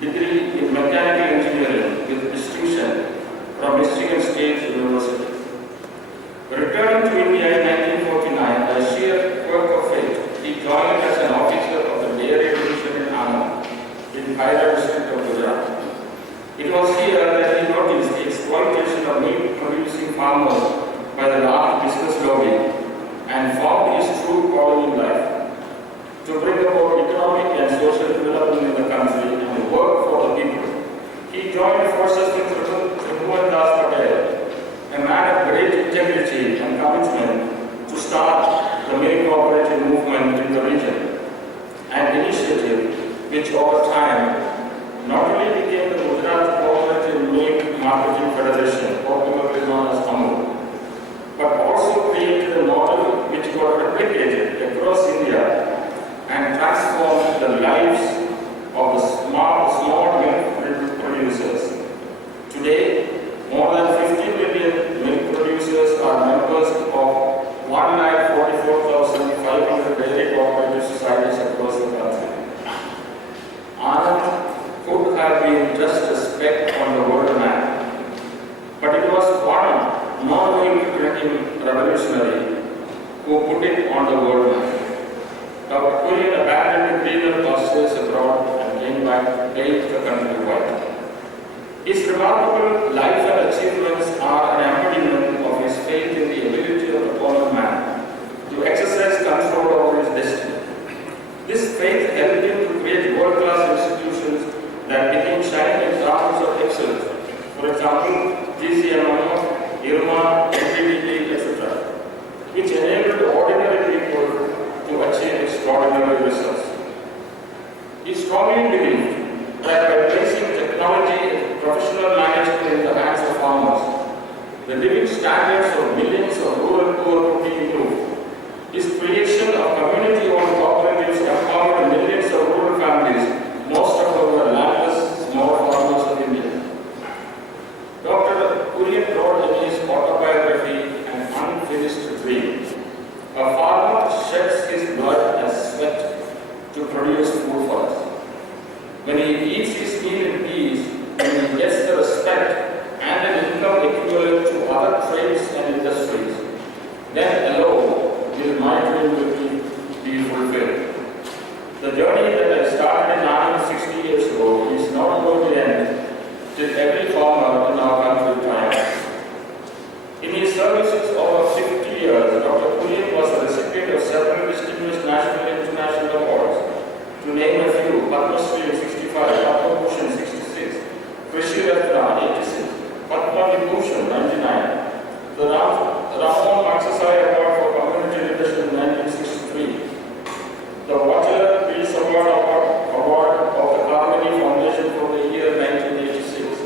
degree in mechanical engineering with distinction from Michigan State University. Returning to India in 1949, by sheer quirk of fate, he joined as an officer of the dairy division in Anand, in Haida district of Gujarat. It was here that he noticed the exploitation of meat-producing farmers by the large business lobby and found his true calling in life: to bring about economic and social development in the country and work for the people. He joined forces with Tribhuvan Das Patel, a man of great integrity and commitment, to start the milk cooperative movement in the region, an initiative which over time not only became the Gujarat Cooperative Milk Marketing Federation, popularly known as AMUL, but also created a model which got replicated across India and transformed the lives of the small milk producers. Today, more than 50 million milk producers are members of 1,44,500 dairy cooperative societies across the country. Anand could have been just a speck on the world map, but it was one non-milk drinking revolutionary who put it on the world map. Dr. Kurien abandoned greener pastures abroad and came back to paint the country white. His remarkable life and achievements are an embodiment of his faith in the ability of the common man to exercise control over his destiny. This faith helped him to create world-class institutions that became shining examples of excellence. For example, GCMO, IRMA, NPDP, etc., which enabled ordinary people to achieve extraordinary results. He strongly believed that by placing technology and professional management in the hands of farmers, the living standards of millions of rural poor would be improved. His creation of community-owned cooperatives empowered millions of rural families, most of whom were landless small farmers of India. Dr. Kurien wrote in his autobiography, An Unfinished Dream: a farmer sheds his blood and sweat to produce food for us. When he eats his meal in peace, when he gets the respect and an income equivalent to other trades and industries, then alone will my dream be fulfilled. The journey that I started in Anand 60 years ago is not going to end till every farmer in our country triumphs. In his services over 50 years, Dr. Kurien was the recipient of several distinguished national and international awards. To name a few: Padma Shri 65, Padma Bhushan 66, Krishi Ratna 86, Padma Vibhushan 99, the Ramon Magsaysay Award for Community Leadership 1963, the Water Peace Award of the Harmony Foundation for the year 1986,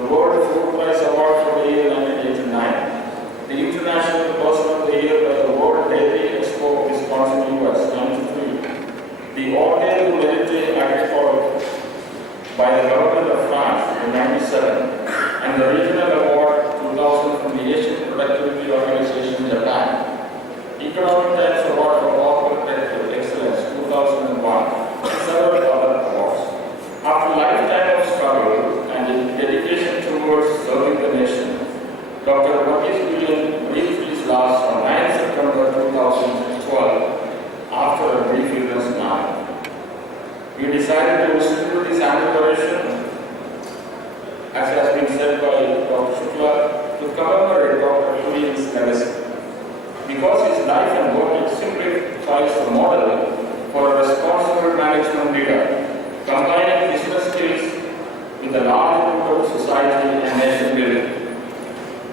the World Food Prize Award for the year 1989, the International Person of the Year by the World Dairy Expo, Wisconsin, US, 93, the Ordre du Mérite Agricole by the Government of France in 97, and the Regional Award 2000 from the Asian Productivity Organization in Japan, Economic Times Award for Corporate Excellence 2001, and several other awards. After a lifetime of struggle and dedication towards serving the nation, Dr. Verghese breathed his last on 9 September 2012 after a brief illness now. We decided to institute this annual oration, as has been said by Dr. Shukla, to commemorate Dr. Kurien's legacy. Because his life and work exemplifies a model for a responsible management leader, combining business skills with a large group of society and nation building.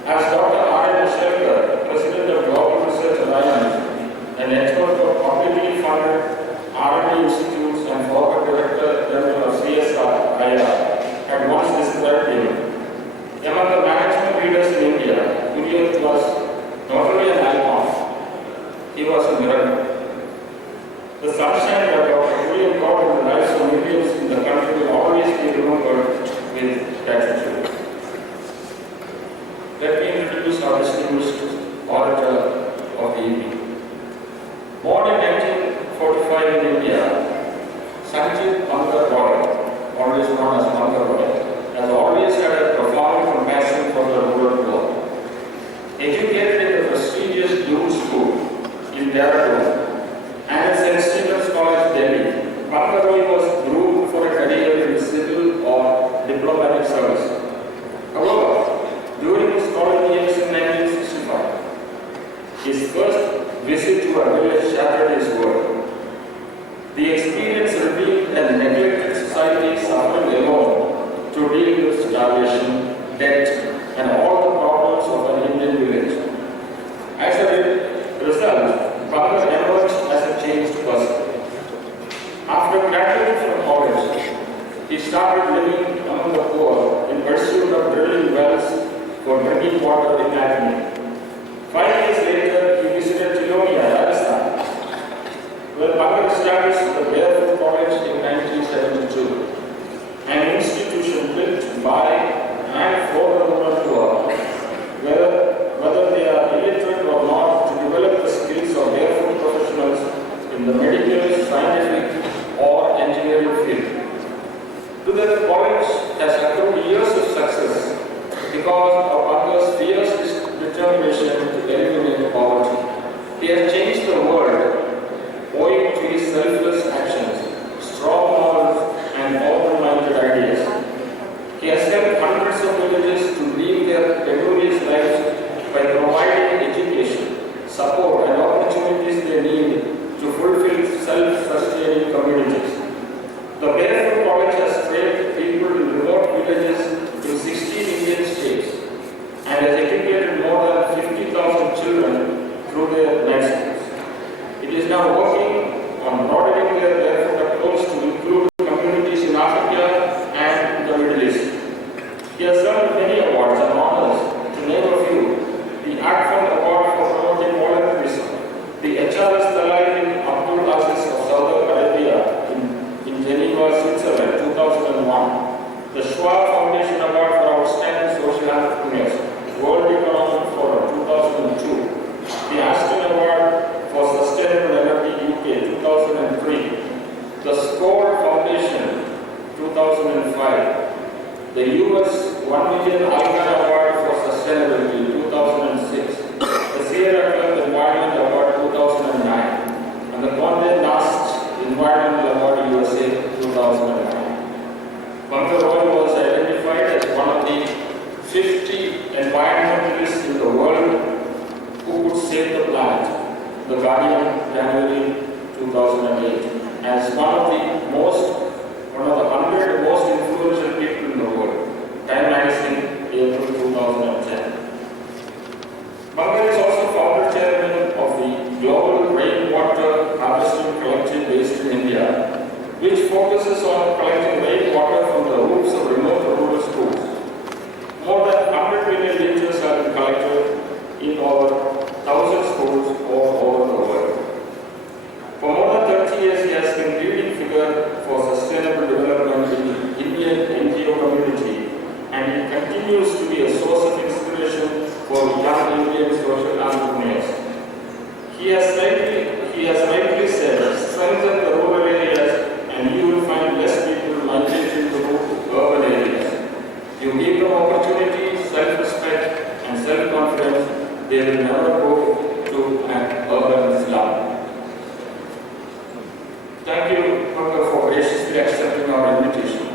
As Dr. R. Shelker, President of Global Research Alliance, a network of publicly funded R&D institutes and former Director General of CSR, had once described him, among the management leaders in India, Kurien was not only an icon, he was a miracle. The sunshine that Dr. Kurien brought in the lives of millions in the country will always be remembered with gratitude. Let me introduce our distinguished orator of the evening. Born in 1945 in India, Sanjit Pankar Roy, always known as Water Academy. 5 years later, he visited Chilonia, Rajasthan, where Bhagat established the Barefoot College in 1972, an institution built by and for the women to work, whether they are illiterate or not, to develop the skills of barefoot professionals in the medical, scientific, or engineering field. Today, the college has accrued years of success because of Bhagat's fierce determination to eliminate poverty. He has changed the world owing to his selfless actions, strong morals, and open-minded ideas. He has helped hundreds of villages to live their peculiar lives by providing education, support, and opportunities they need to fulfill self-sustaining communities. The Barefoot College has trained people in remote villages in 16 Indian states and has educated more than 50,000 children through their night schools. It is now working on broadening their barefoot approach to include communities in Africa and the Middle East. He has earned many awards and honors, to name a few: the ACFON Award for promoting volunteerism, the HRS Dalai bin Abdul Aziz of Saudi Arabia in Geneva, Switzerland, 2001, the Schwab Foundation Award for Outstanding Social Entrepreneurs, World Economic Forum, 2002, the Aston Award for Sustainable Energy UK, 2003, the SCORE Foundation, 2005, the US 1 Million Icon Award for Sustainability, 2006, the Sierra Club Environment Award, 2009, and the Condé Nast Environmental Award USA, 2009. Pankaj Roy was identified as one of the 50 environmentalists in the world who could save the planet. The Guardian, January 2008, as one of the 100 most influential people in the world. Time Magazine, April 2010. Pankaj is also founder chairman of the Global Rainwater Harvesting Collective based in India, which focuses on collecting rainwater from the roofs of remote rural schools. More than 100 million liters have been collected in over 1,000 schools all over the world. For more than 30 years, he has been leading figure for sustainable development in the Indian NGO community, and he continues to be a source of inspiration for young Indian social entrepreneurs. He has rightly said, strengthen the rural areas and you will find less people migrating to urban areas. You give them opportunity, self-respect, and self-confidence, they will never go to an urban slum. Thank you, Pankaj, for graciously accepting our invitation.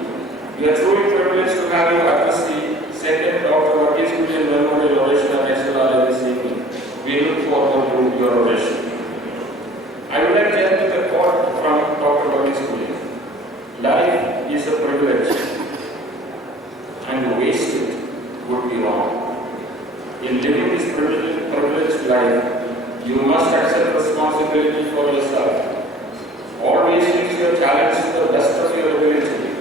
We are truly privileged to have you address the second Dr. Verghese Memorial Oration at SLR this evening. We look forward to your oration. I would like to end with a quote from Dr. Verghese. Life is a privilege, and to waste it would be wrong. In living this privileged life, you must accept responsibility for yourself. Always use your talents to the best of your ability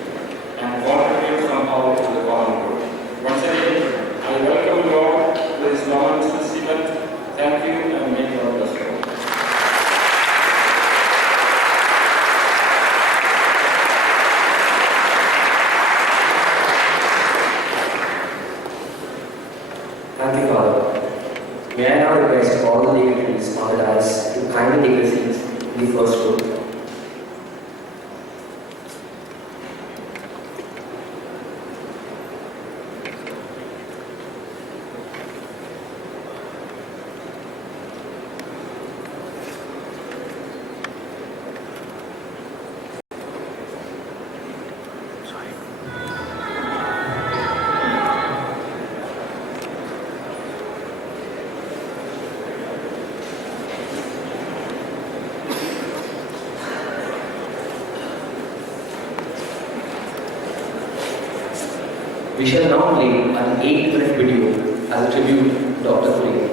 and contribute somehow to the common good. Once again, I welcome you all to this momentous event. Thank you, and may God bless you. Thank you, Father. May I now request all the dignitaries on the dais to kindly take their seats in the first row. We shall now play an 8-minute video as a tribute to Dr. Kurien.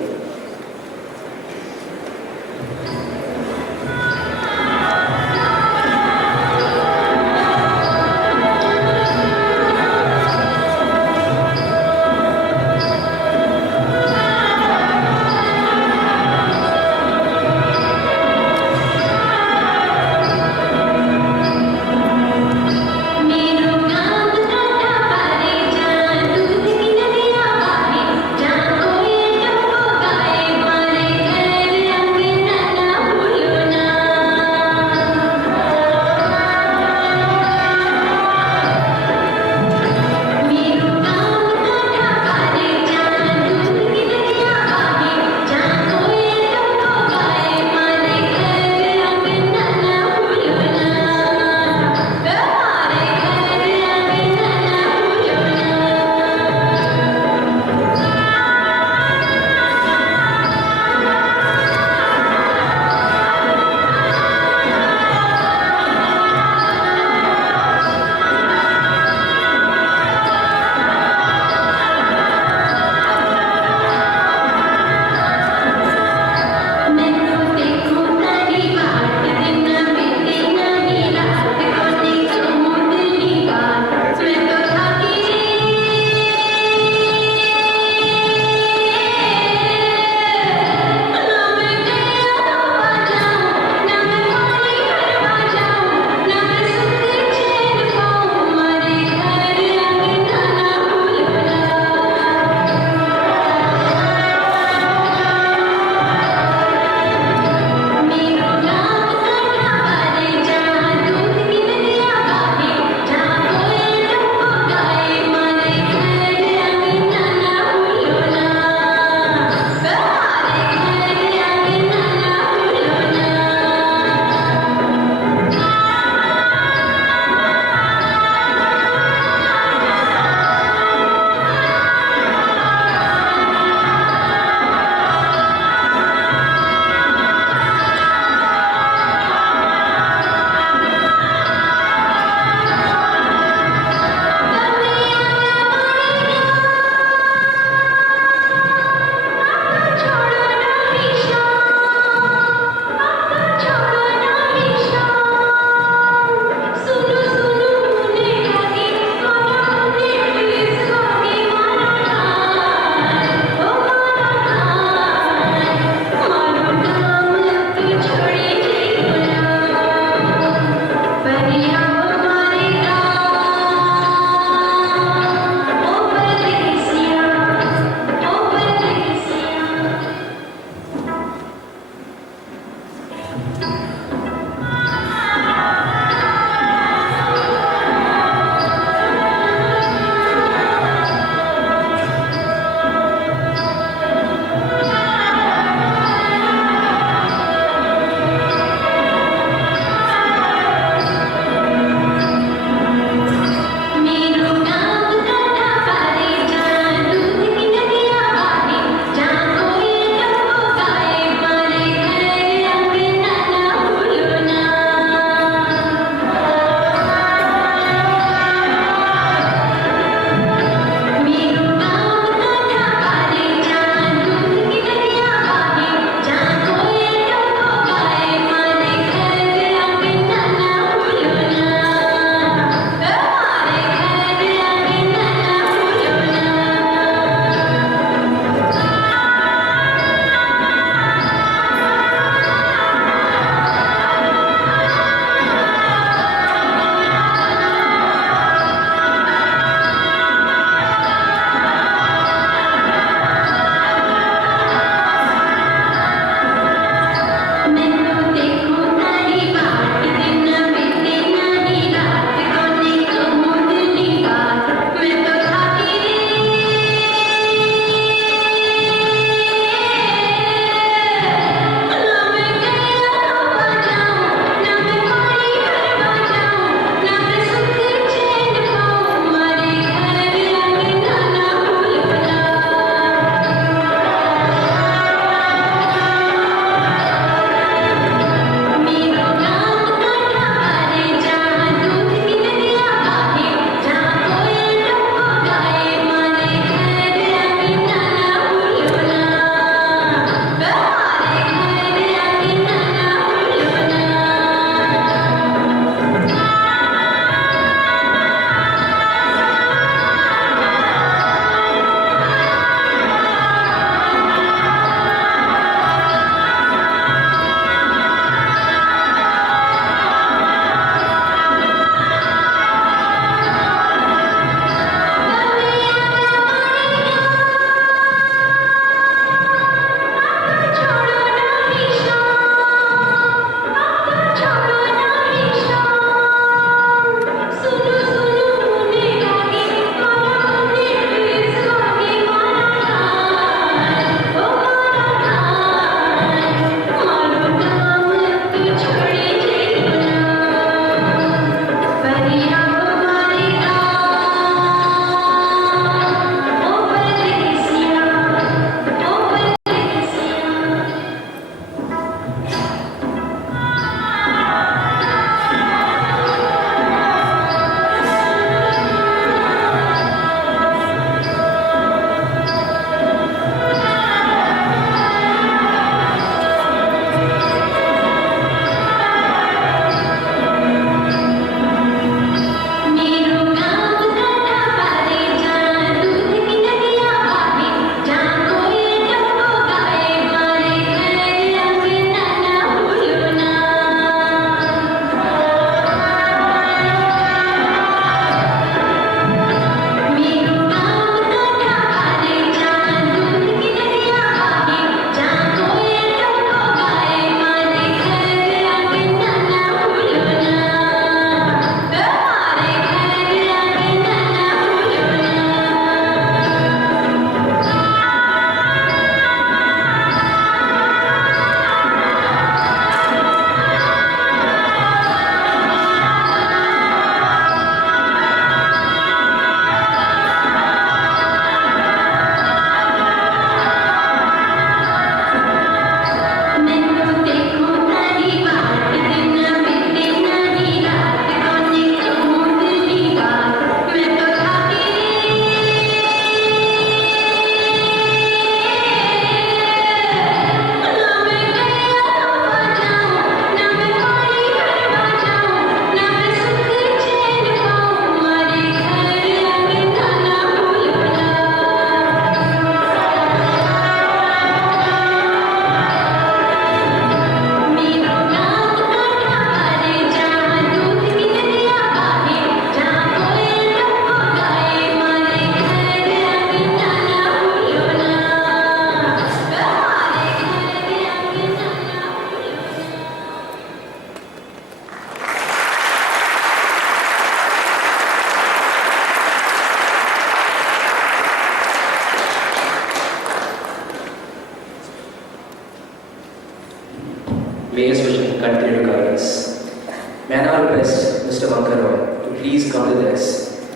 Banker Roy to please come to this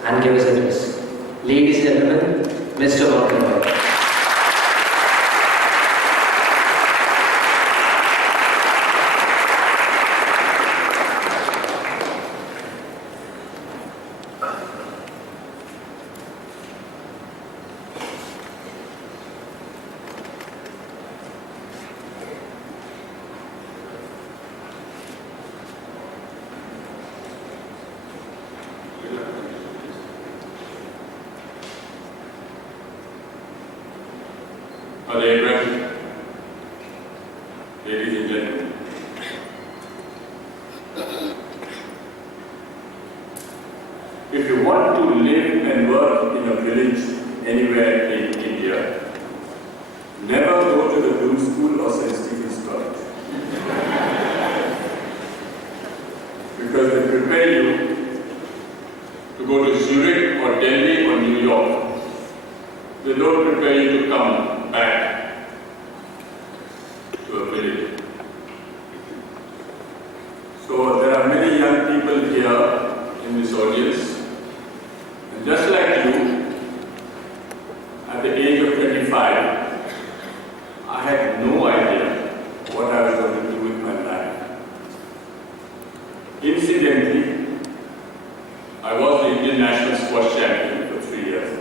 and give his address. Ladies and gentlemen, Mr. Banker Roy. Ladies and gentlemen, if you want to live and work in a village anywhere in India, never go to the Blue School or St. Stephen's College. Because they prepare you to go to Zurich or Delhi or New York. They don't prepare you to come back to a village. So there are many young people here in this audience, and just like you, at the age of 25, I had no idea what I was going to do with my life. Incidentally, I was the Indian national squash champion for 3 years.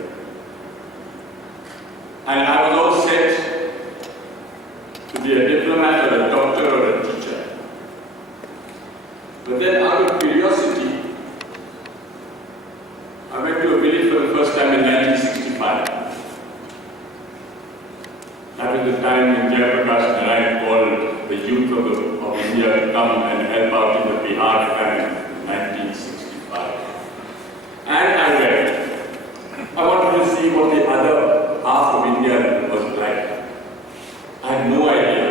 And I was all set to be a diplomat or a doctor or a teacher. But then out of curiosity, I went to a village for the first time in 1965. That was the time when Jayaprakash Narayan called the youth of India to come and help out in the Bihar famine in 1965. And I went. I wanted to see what the other half of India was like. I had no idea.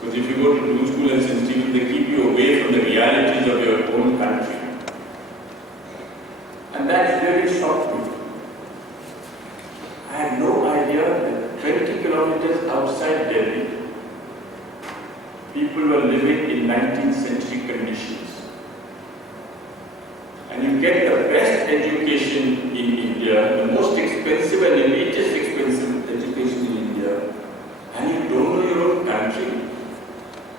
Because if you go to Blue School and St. Stephen's, they keep you away from the realities of your own country. And that really shocked me. I had no idea that 20 kilometers outside Delhi, people were living in 19th century conditions. And you get the best education in India, the most expensive and elitist expensive education in India, and you don't know your own country.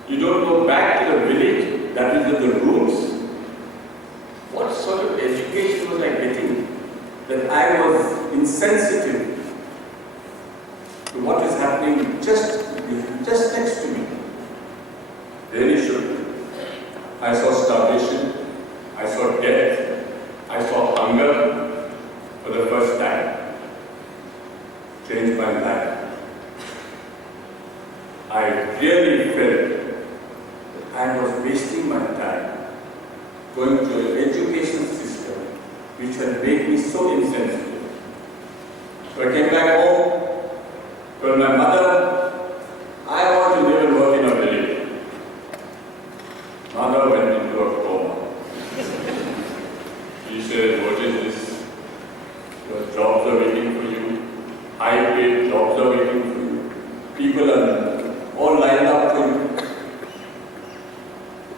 You don't go back to the village that is in the roots. What sort of education was I getting that I was insensitive to what is happening just next to me? Really should be. I saw starvation, I saw death, I saw hunger for the first time. Changed my life. I really felt that I was wasting my time going to an education system which had made me so insensitive. So I came back home, told my mother, I want to live and work in a village. Mother went into a coma. She said, what is this? Your jobs are waiting for you. High-paid jobs are waiting for you. People are all lined up for you.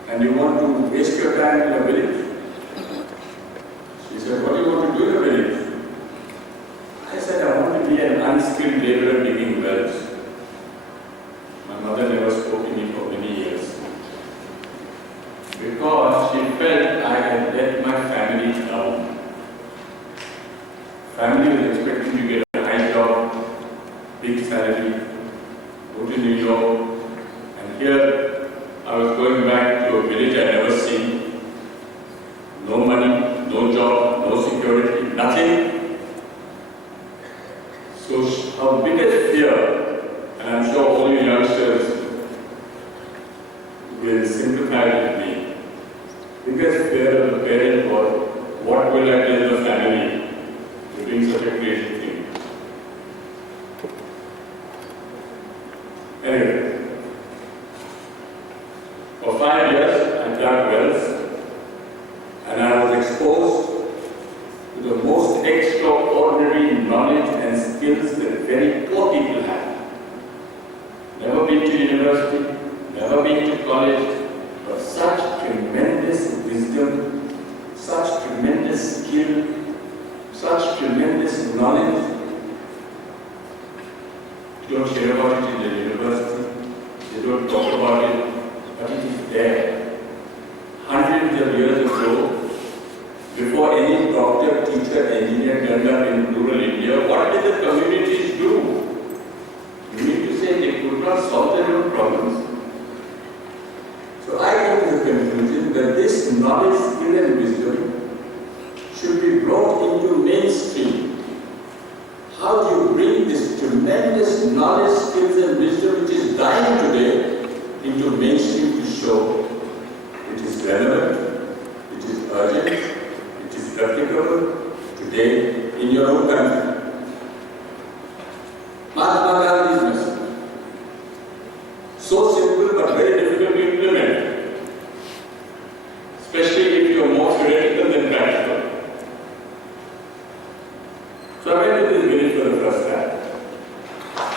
And you want to waste your time in a village? She said, what do you want to do in a village? I said, I want to be an unskilled laborer digging wells. My mother never spoke to me for many years. Because she felt I had let my family down. Family was expecting to get a high job, big salary, go to New York, and here I was going back to a village I'd never seen. No money, no job, no security, nothing. So her biggest fear, and I'm sure all you youngsters will sympathize with me, biggest fear of the parent was, what will I tell the family to doing such a crazy thing? Anyway, for 5 years I dug wells, and I was exposed to the most extraordinary knowledge and skills that very poor people have. Never been to university, never been to college, but such tremendous wisdom, such don't hear about it in the university, they don't talk about it, but it is there. Hundreds of years ago, before any doctor, teacher, engineer turned up in rural India, what did the communities do? You mean to say they could not solve their own problems? So I come to the conclusion that this knowledge, skill and wisdom should be brought into mainstream. How do you bring this tremendous knowledge, skills and wisdom which is dying today into mainstream to show it is relevant, it is urgent, it is practicable today in your own country? Mahatma Gandhi's message. So simple but very difficult to implement, especially if you are more theoretical than practical. So I went to this village for the first time,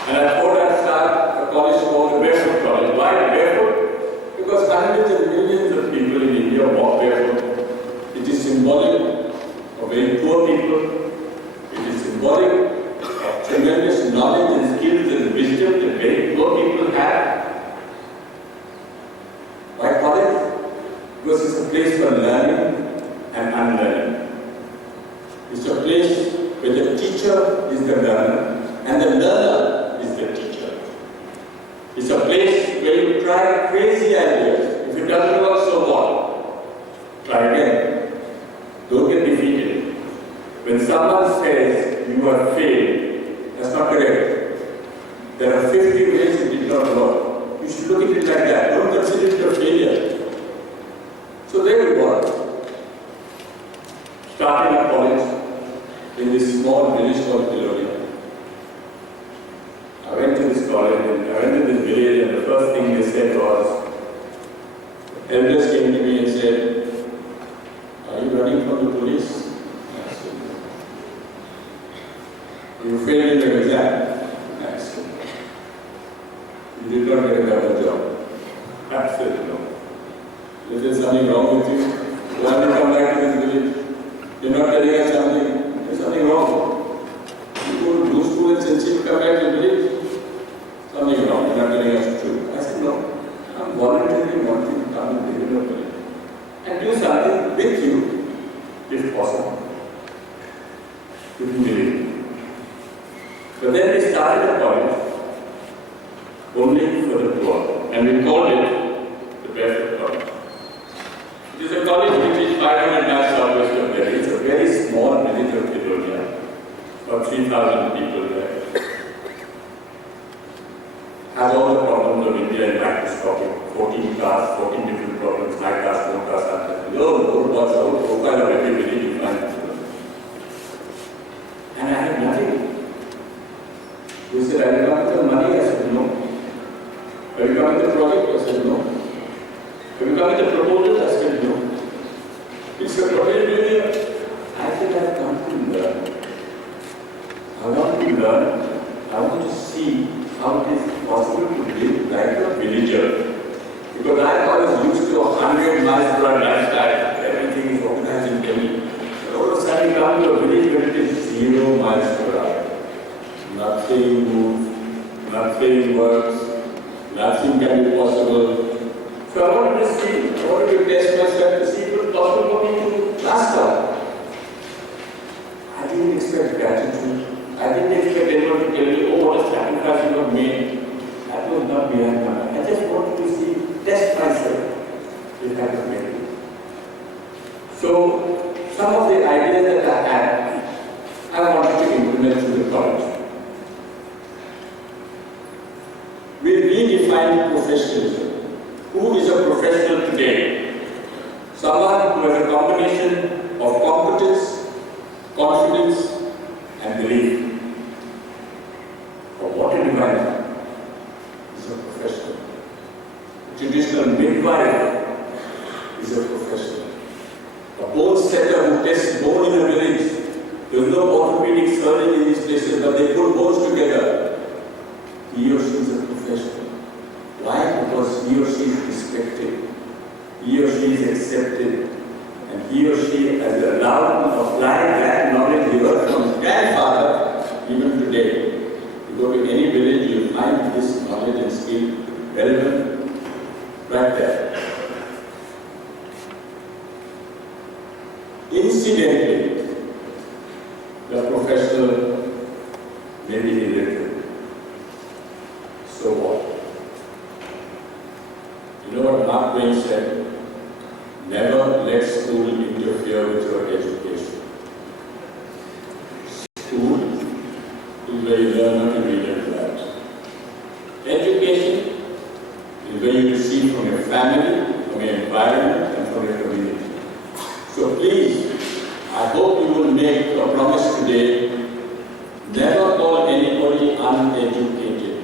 and I thought I'd start a college called the Barefoot College. Why barefoot? Because hundreds and millions of people in India walk barefoot. It is symbolic of very poor people. It is symbolic of tremendous knowledge and skills and wisdom that very poor people have. Why college? Because it's a place for learning and unlearning. It's a place where the teacher is the learner and the learner is the teacher. It's a place where you try crazy ideas. If it doesn't work, so what? Try again. Don't get defeated. When someone says you have failed, that's not correct. There are 50 ways it did not work. You should look at it like that. Don't consider it a failure. So there we were, starting a college in this small village called Kurien. I went to this college and I went to this village, and the first thing they said was, elders came to me and said, "Are you running from the police?" I said, "No." "You failed in the exam?" I said, "You did not get a double job." I said, "No." "Is there something wrong with you? Why did you come back to this village? You're not telling us something. There's something wrong. You go to blue school and since you come back to the village, something wrong. You're not telling us the truth." I said, "No. I'm voluntarily wanting to come and live in a village and do something with you, if possible, with me." But then we started a college only for the poor, and we called it the Barefoot College. It is a college which is 500 miles southwest of Delhi. It's a very small village of Kurien, about 3,000 people there. Has all the problems of India in microscopic, 14 castes, 14 different problems, high caste, low caste, what's the whole profile of every village you find. And I had nothing. He said, "Have you come with the money?" I said, "No." "Have you come with the project?" I said, "No." "Have you come with the proposals?" I said, "No." He said, "What are you doing here?" I said, "I've come to learn. I want to learn. I want to see how it is possible to live like a villager. Because I was used to 100 miles per hour lifestyle. Everything is organized in Delhi. But all of a sudden, you come to a village where it is 0 miles per hour. Nothing moves, nothing works, nothing can be possible. So I wanted to see, I wanted to test myself to see if it was possible for me to master. I didn't expect gratitude. I didn't expect anyone to tell me, "Oh, what a sacrifice you have made." That was not behind my mind. I just wanted to see, test myself if I could make it. So, some of the ideas that I had, I wanted to implement through the college. We redefined professionalism. Who is a professional today? Someone who has a combination of competence, confidence, and belief. But what a divine is a professional. Traditional midwife is a professional. A bone setter who tests bone in a village. There is no orthopedic surgeon in these places, but they put bones together. He or she is a professional. Why? Because he or she is respected. He or she is accepted. And he or she has allowed to apply that knowledge he learned from his grandfather maybe illiterate. So what? You know what Mark Twain said? Never let school interfere with your education. School is where you learn how to read and write. Education is where you receive from your family, from your environment, and from your community. So please, I hope you will make a promise today, never call anybody uneducated.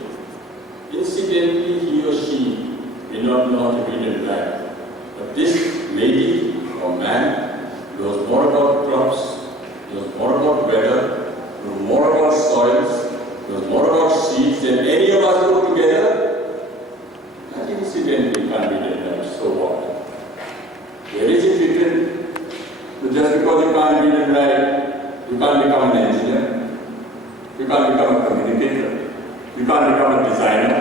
Incidentally, he or she may not know how to read and write. But this lady or man knows more about crops, knows more about weather, knows more about soils, knows more about seeds than any of us put together. And incidentally can't read and write, so what? Where is it written? But just because you can't read and write, you can't become an engineer, you can't become a communicator, you can't become a designer.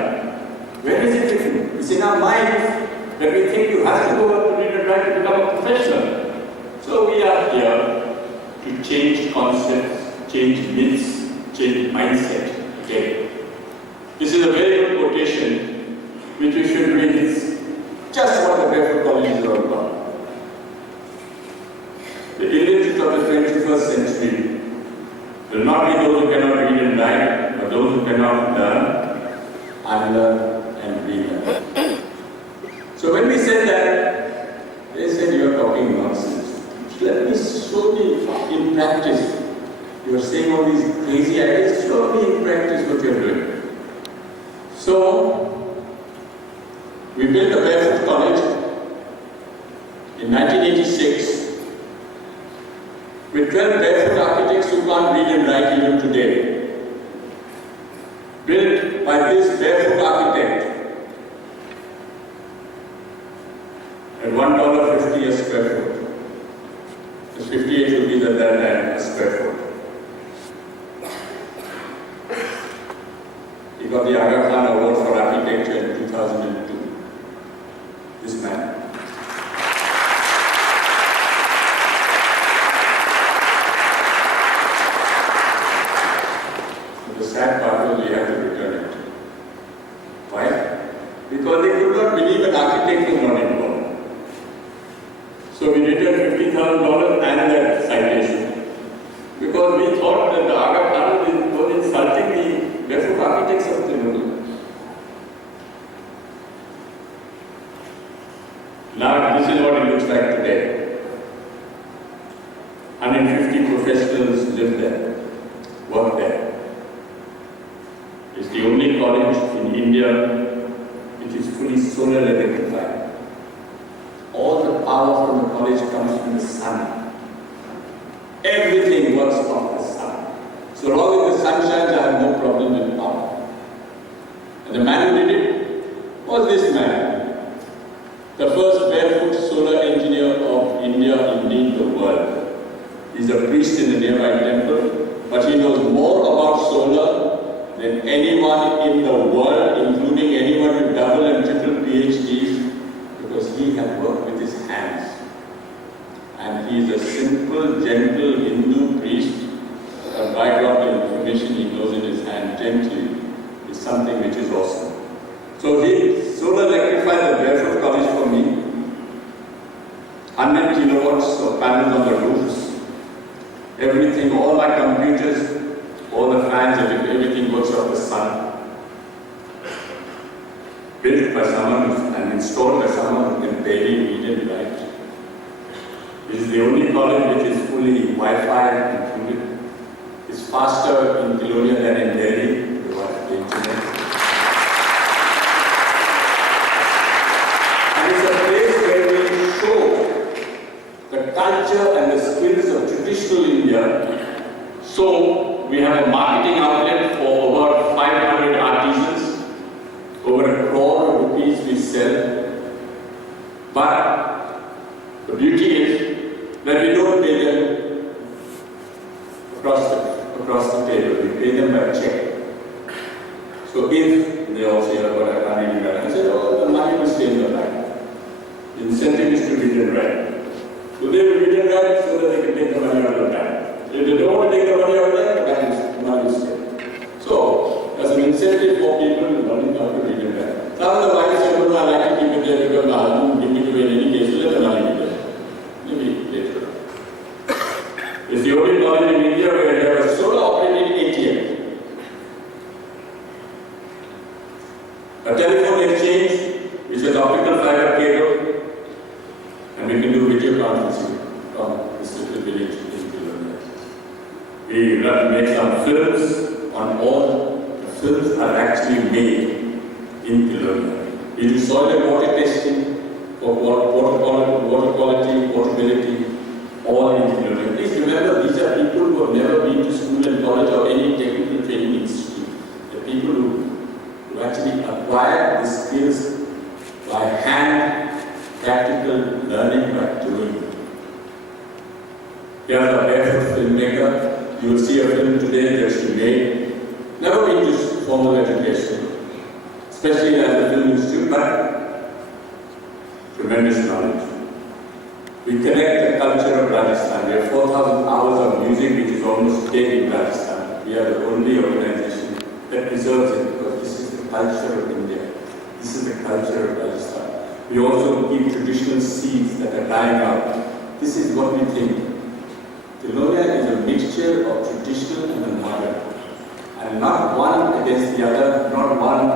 Where is it written? It's in our minds that we think you have to go up to read and write to become a professional. So we are here to change concepts, change myths, change mindset. Okay. This is a very good quotation which we should read. It's just what the Barefoot College is all about. The illiterate of the 21st century will not be those who cannot read and write, but those who cannot learn, unlearn, and relearn. So when we said that, they said you are talking nonsense. Let me show me in practice. You are saying all these crazy ideas, show me in practice what you are doing. So, we built a Barefoot College in 1986 with 12 barefoot architects who can't read and write even today. Built by this barefoot architect at $1.50 a square foot. This 58 rupees at that time a square foot. He got the Aga Khan Award for Architecture in 2002. This man. The sad part was we had to return it. Why? Because they could not believe an architect was not involved. So we returned $50,000 and that citation. Because we thought that the Aga Khan was insulting the Barefoot architects of the world. Now this is what it looks like today. 150 professionals live there, work there. It's the only college in India which is fully solar electrified. All the power from the college comes from the sun. Everything works off the sun. So long as the sun shines, I have no problem with power. And the man who did it was this man, the first barefoot solar engineer of India, indeed the world. He's a priest in the nearby temple, but he knows more about solar than anyone in the world, including anyone with double and triple PhDs, because he had worked with his hands. And he is a simple, gentle Hindu priest. A background information he knows in his hand gently is something which is awesome. So he solar electrified the Barefoot College for me. 100 kilowatts of panels on the roofs. Everything, all my computers, all the fans, everything works off the sun. Built by someone and installed by someone who can barely read and write. It is the only college which is fully Wi-Fi included. It's faster in Kurien than in Delhi, the internet. And it's a place where we show the culture and the skills of traditional India. So we have a marketing outlet for about 500 artisans, over 1 crore rupees we sell. But the beauty is that we don't pay them across the table, we pay them by check. So if they all say, oh, but I can't even write, I say, oh, the money will stay in the bank. The incentive is to read and write. So they will read and write so that they can take the money out of the bank. If they don't want to take the money out of the bank, the money will stay. We make some films on all. The films are actually made in Kurien. We do soil and water testing for water quality, portability, all in Kurien. Please remember, these are people who have never been to school and college or any technical training institute. The people who actually acquire the skills by hand, practical learning by doing. Here's a Barefoot filmmaker. You will see a film today that she made. Never been to formal education, especially as a film institute, but tremendous knowledge. We connect the culture of Rajasthan. We have 4,000 hours of music, which is almost dead in Rajasthan. We are the only organization that preserves it because this is the culture of India. This is the culture of Rajasthan. We also keep traditional seeds that are dying out. This is what we think. Tilonia is a mixture of traditional and modern. And not one against the other, not one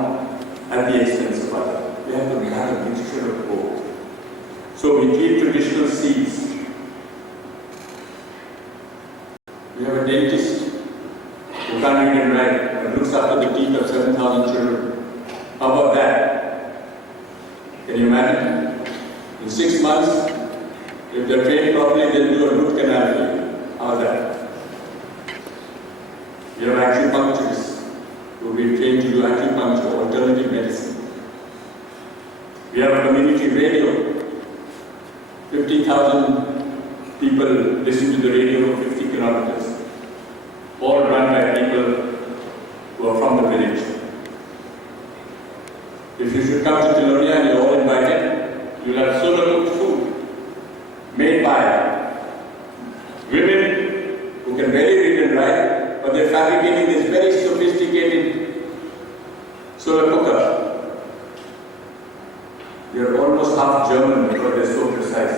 at the expense of other. We have to have a mixture of both. So we keep traditional seeds. We have a dentist who can't read and write and looks after the teeth of 7,000 children. How about that? Can you imagine? In 6 months, if they're trained properly, they'll do a root canal for you. How's that? We have acupuncturists who will be trained to do acupuncture, alternative medicine. We have a community radio. 50,000 people listen to the radio for 50 kilometers, all run by people who are from the village. If you should come to Tilonia and you're all invited, you'll have solar cooked food made by women who can barely read and write, but they're fabricating this very sophisticated solar cooker. They're almost half German because they're so precise.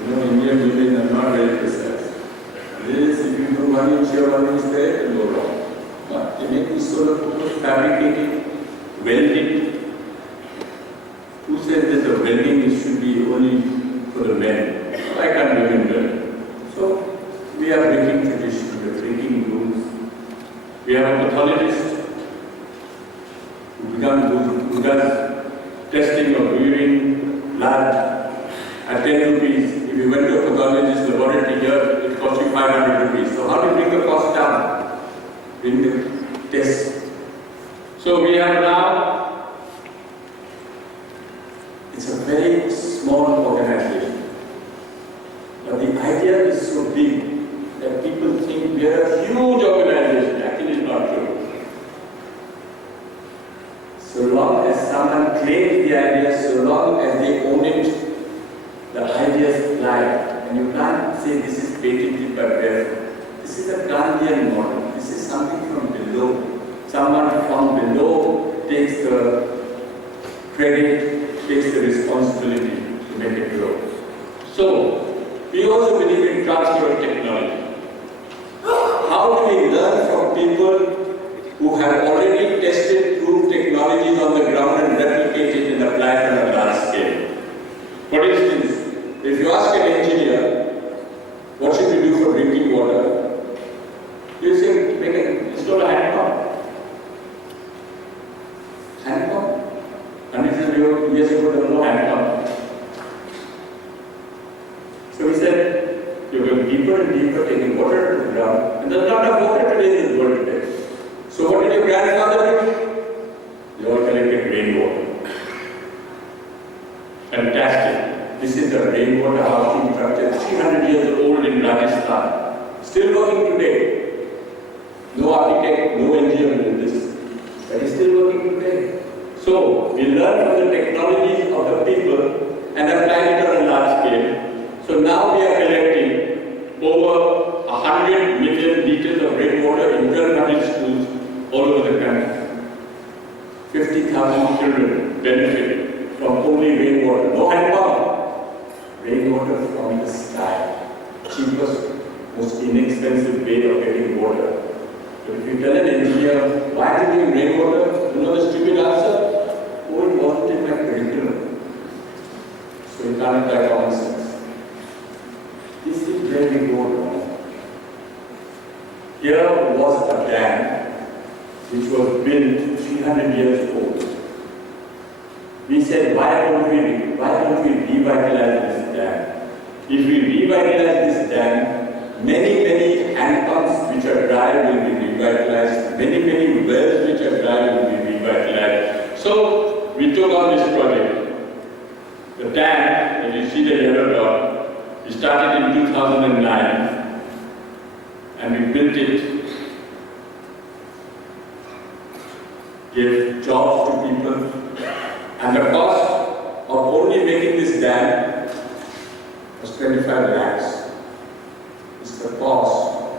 You know, Indian women are not very precise. This, if you do one inch here, 1 inch there, it will go wrong. But they make these solar cookers, fabricated, welded. Who says that the welding should be only for the men? Why can't women learn? So, we are breaking tradition, we are breaking rules. We have a pathologist who does testing of urine, blood at 10 rupees. If you went to a pathologist laboratory here, it costs you 500 rupees. So how do you bring the cost down? Bring the test. So we have now, it's a very small organization. But the idea is so big that people think we are a huge organization. Actually, it's not true. So long as someone claims the idea, so long as they own it, the ideas fly. And you can't say this is patented by Barefoot. This is a Gandhian model. This is something from below. Someone from below takes the credit, takes the responsibility to make it grow. So, we also believe in transfer of technology. How do we learn from people who have already tested, proved technologies on the ground and replicated and applied on a large scale? For instance, if you ask an engineer, what should we do for drinking water? You say, install a hand pump. Hand pump? And he said, years ago there was no hand pump. So he said, you're going deeper and deeper, taking water to the ground, and there's not enough water today in this world today. So what did your grandfather do? They all collected rainwater. Fantastic. This is the rainwater harvesting structure, 300 years old in Rajasthan. Still working today. No architect, no engineer did this. But it's still working today. So, we learn from the technologies of the people and apply it on a large scale. So now we are collecting over 100 million liters of rainwater in 1,200 schools all over the country. 50,000 children benefit from only rainwater. No hand pump. Rainwater from the sky. Cheapest, most inexpensive way of getting water. But if you tell an engineer, why are you doing rainwater? You know the stupid answer? Oh, it wasn't in my curriculum. So you can't apply common sense. This is where we go wrong. Here was a dam which was built 300 years old. We said, why don't we revitalize this dam? If we revitalize this dam, many hand pumps which are dry will be revitalized, many wells which are dry will be revitalized. So we took on this project. The dam, as you see the yellow dot, we started in 2009 and we built it, gave jobs to people, and the cost of only making this dam was 25 lakhs. It's the cost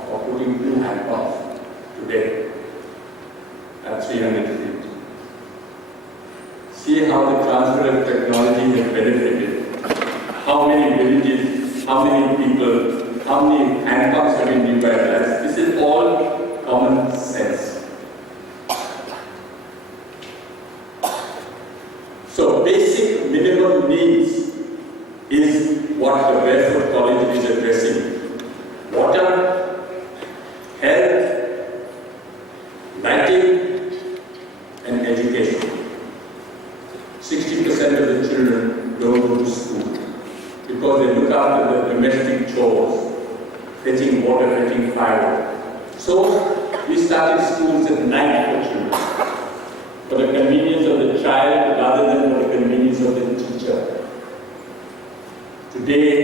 of putting 2 hand pumps today at 300 feet. See how the transfer of technology has benefited. How many villages, how many people, how many hand pumps have been revitalized. This is all common sense. So basic minimum needs is what the Barefoot College is addressing. Water, health, lighting, and education. 60% of the children don't go to school because they look after the domestic chores, fetching water, fetching fire. So we started schools at night for children, for the convenience of the child rather than for the convenience of the teacher. Today,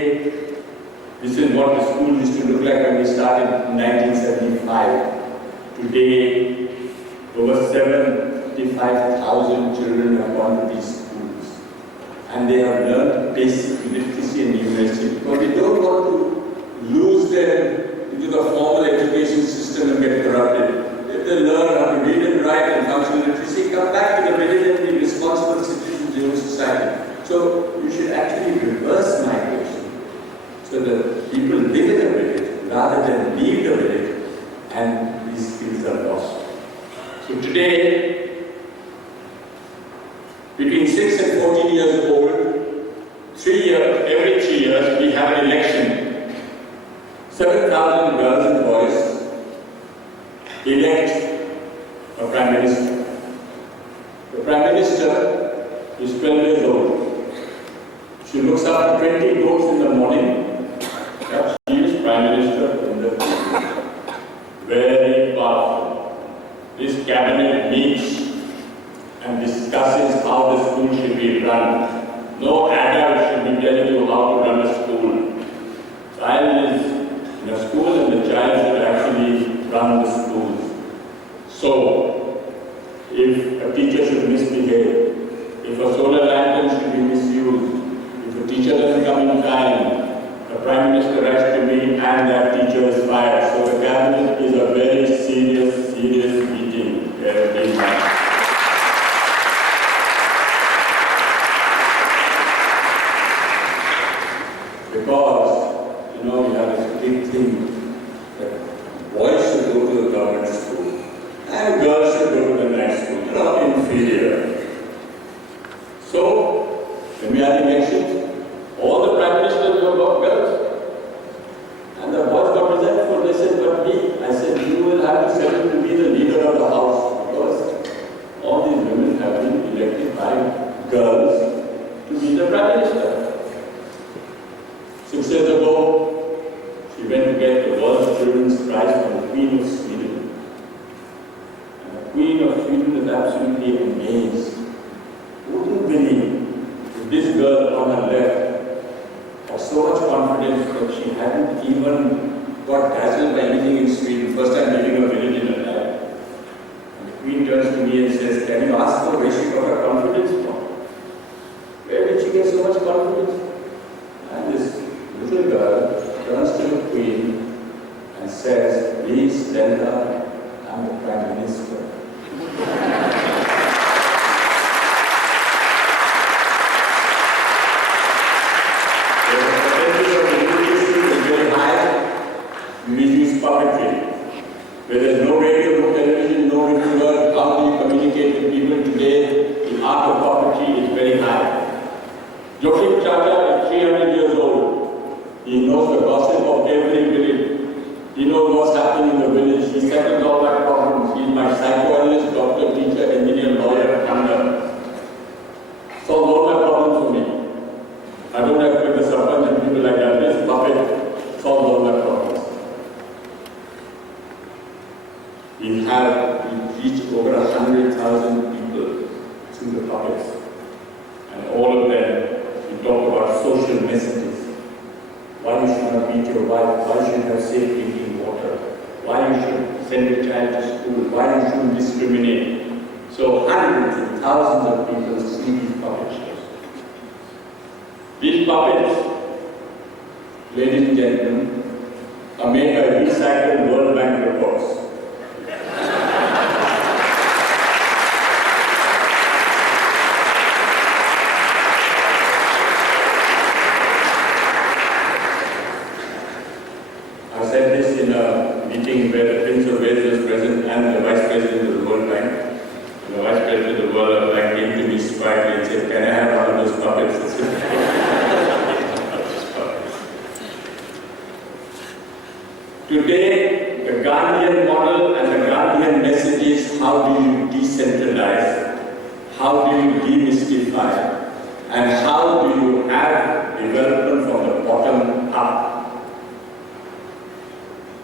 this is what the school used to look like when we started in 1975. Today, over 75,000 children have gone to these schools. And they have learned basic literacy and numeracy because they don't want to lose them into the formal education system and get corrupted. If they learn how to read and write and functional literacy, come back to the village and be responsible citizens in your society. So you should actually reverse migration so that people live in a village rather than leave the village and these skills are lost. So today, between 6 and 14 years old, every 3 years we have an election. 7,000 girls and boys elect a Prime Minister. The Prime Minister is 12 years old. She looks up to 20 goats in the morning. She is Prime Minister in the future. Very powerful. This cabinet meets and discusses how the school should be run. No adult should be telling you how to run a school. Child is in a school and the child should actually run the schools. So, if a teacher should misbehave, if a solar lantern should be misused, if a teacher doesn't come in time, the Prime Minister writes to me and that teacher is fired. So the cabinet is a very serious meeting every month. Because, we have this big thing that boys should go to the government school and girls should go to the night school. They're not inferior. So, when we had elections, all the Prime Ministers were girls. And the boys got resentful. They said, but me, I said, you will have to settle to be the leader of the house because all these women have been elected by girls to be the Prime Minister. 6 years ago, she went to get the World Children's Prize from the Queen of Sweden. And the Queen of Sweden is absolutely amazed. Wouldn't believe that this girl on her left had so much confidence that she hadn't even got dazzled by anything in Sweden, first time leaving a village in her life. And the Queen turns to me and says, can you ask her where she got her confidence from? Where did she get so much confidence? And this little girl turns to the Queen and says, please tell her I'm the Prime Minister. The percentage of literacy is very high. We use puppetry. Where there's no radio, no television, no written word, how do you communicate with people today? The art of puppetry is very high. Joshim Chacha is 300 years old. He knows the gossip of every village. He knows what's happening in the village. He settles all my problems. He's my psychologist, doctor, teacher, engineer, lawyer, hunter. Solves all my problems for me. I don't have to be the serpent and people like that. This puppet solves all my problems. We reached over 100,000 people through the puppets. And all of them, we talk about social messages. Why you should not beat your wife, why you should have safe drinking water, why you should send your child to school, why you shouldn't discriminate. So hundreds and thousands of people see these puppet shows. These puppets, ladies and gentlemen, are made by recycled World Bank reports. I said this in a meeting where the Prince of Wales was present and the Vice President of the World Bank. And the Vice President of the World Bank came to me surprised and said, "Can I have one of those puppets?" Today, the Gandhian model and the Gandhian message is how do you decentralize, how do you demystify, and how do you have development from the bottom up.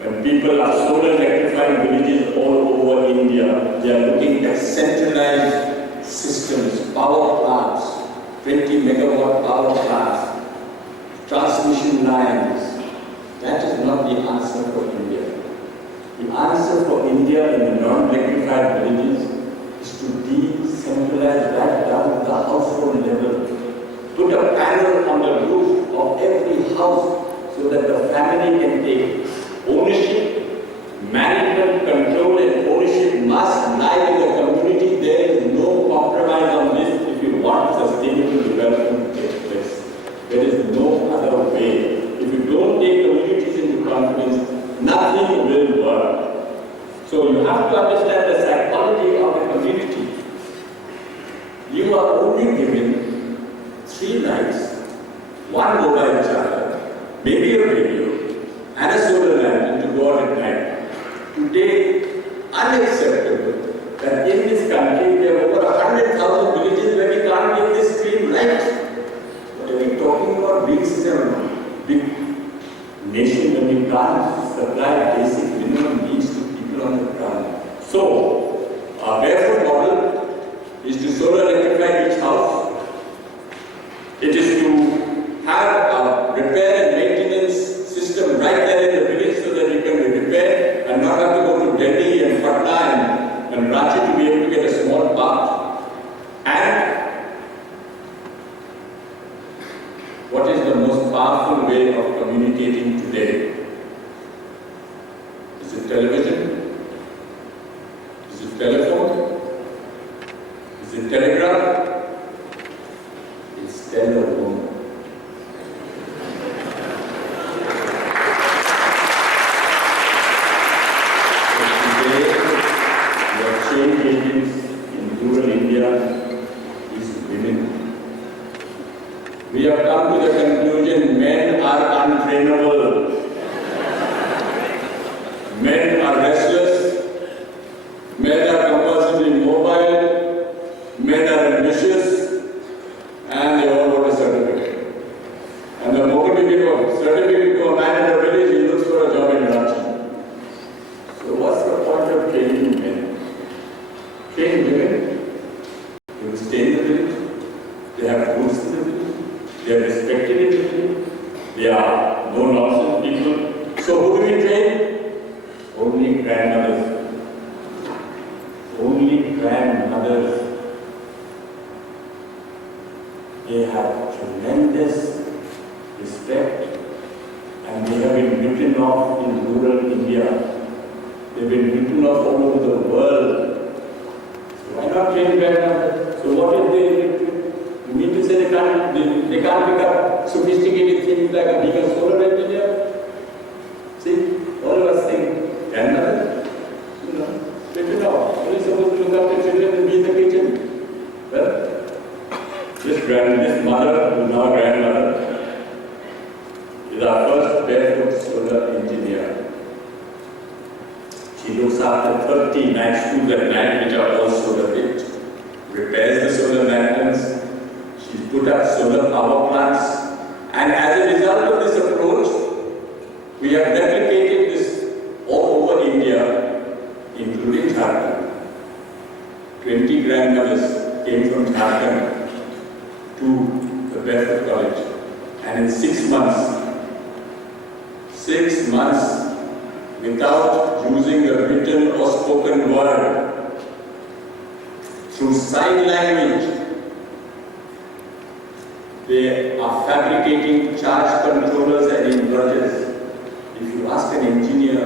When people are solar electrifying villages all over India, they are looking at centralized systems, power plants, 20 megawatt power plants, transmission lines. That is not the answer for India. The answer for India in the non-electrified villages is to decentralize that down to the household level. Put a panel on the roof of every house so that the family can take ownership, management, control and ownership must lie in the community. There is no compromise on this if you want sustainable development to take place. There is no other way. If you don't take communities into confidence, nothing will work. So you have to understand the psychology of the community. You are only given 3 nights, 1 mobile charger, maybe a radio, and a solar lantern to go out at night. Today, unacceptable that in this country there are over 100,000 villages where we can't get this clean light. What are we talking about? Being such a big nation when we can't supply basic minimum needs to people on the ground. So, our Barefoot model is to solar electrify each house. It is to have a repair and maintenance system right there in the village so that you can repair and not have to go to Delhi and Patna and Ranchi to be able to get a small part. And what is the most powerful way of communicating today? Is it television? Is it telephone? Is it telegraph? It's telephone. We have come to the conclusion men are untrainable. Men are restless. Men are compulsively mobile. Men are ambitious. And they all want a certificate. And the moment you give a certificate to a man in a village, he looks for a job in Ranchi. So what's the point of training men? Train women. They will stay in the village. They have roots in the village. They are respected in the village. They are no-nonsense people. So who do we train? Only grandmothers. Only grandmothers. They have tremendous respect and they have been written off in rural India. They've been written off all over the world. So why not train grandmothers? So what if they you mean to say they can't pick up sophisticated things like being a solar engineer? See, all of us think, grandmother, pick it up. What is supposed to look after children and be in the kitchen? Well, this mother, who is now grandmother, is our first barefoot solar engineer. She looks after 30 night schools at night, which are all solar lit, repairs the solar lanterns. She's put up solar power plants. And as a result of this approach, we have replicated this all over India, including Jharkhand. 20 grandmothers came from Jharkhand to the Barefoot College. And in 6 months, without using a written or spoken word, through sign language, they are fabricating charge controllers and inverters. If you ask an engineer,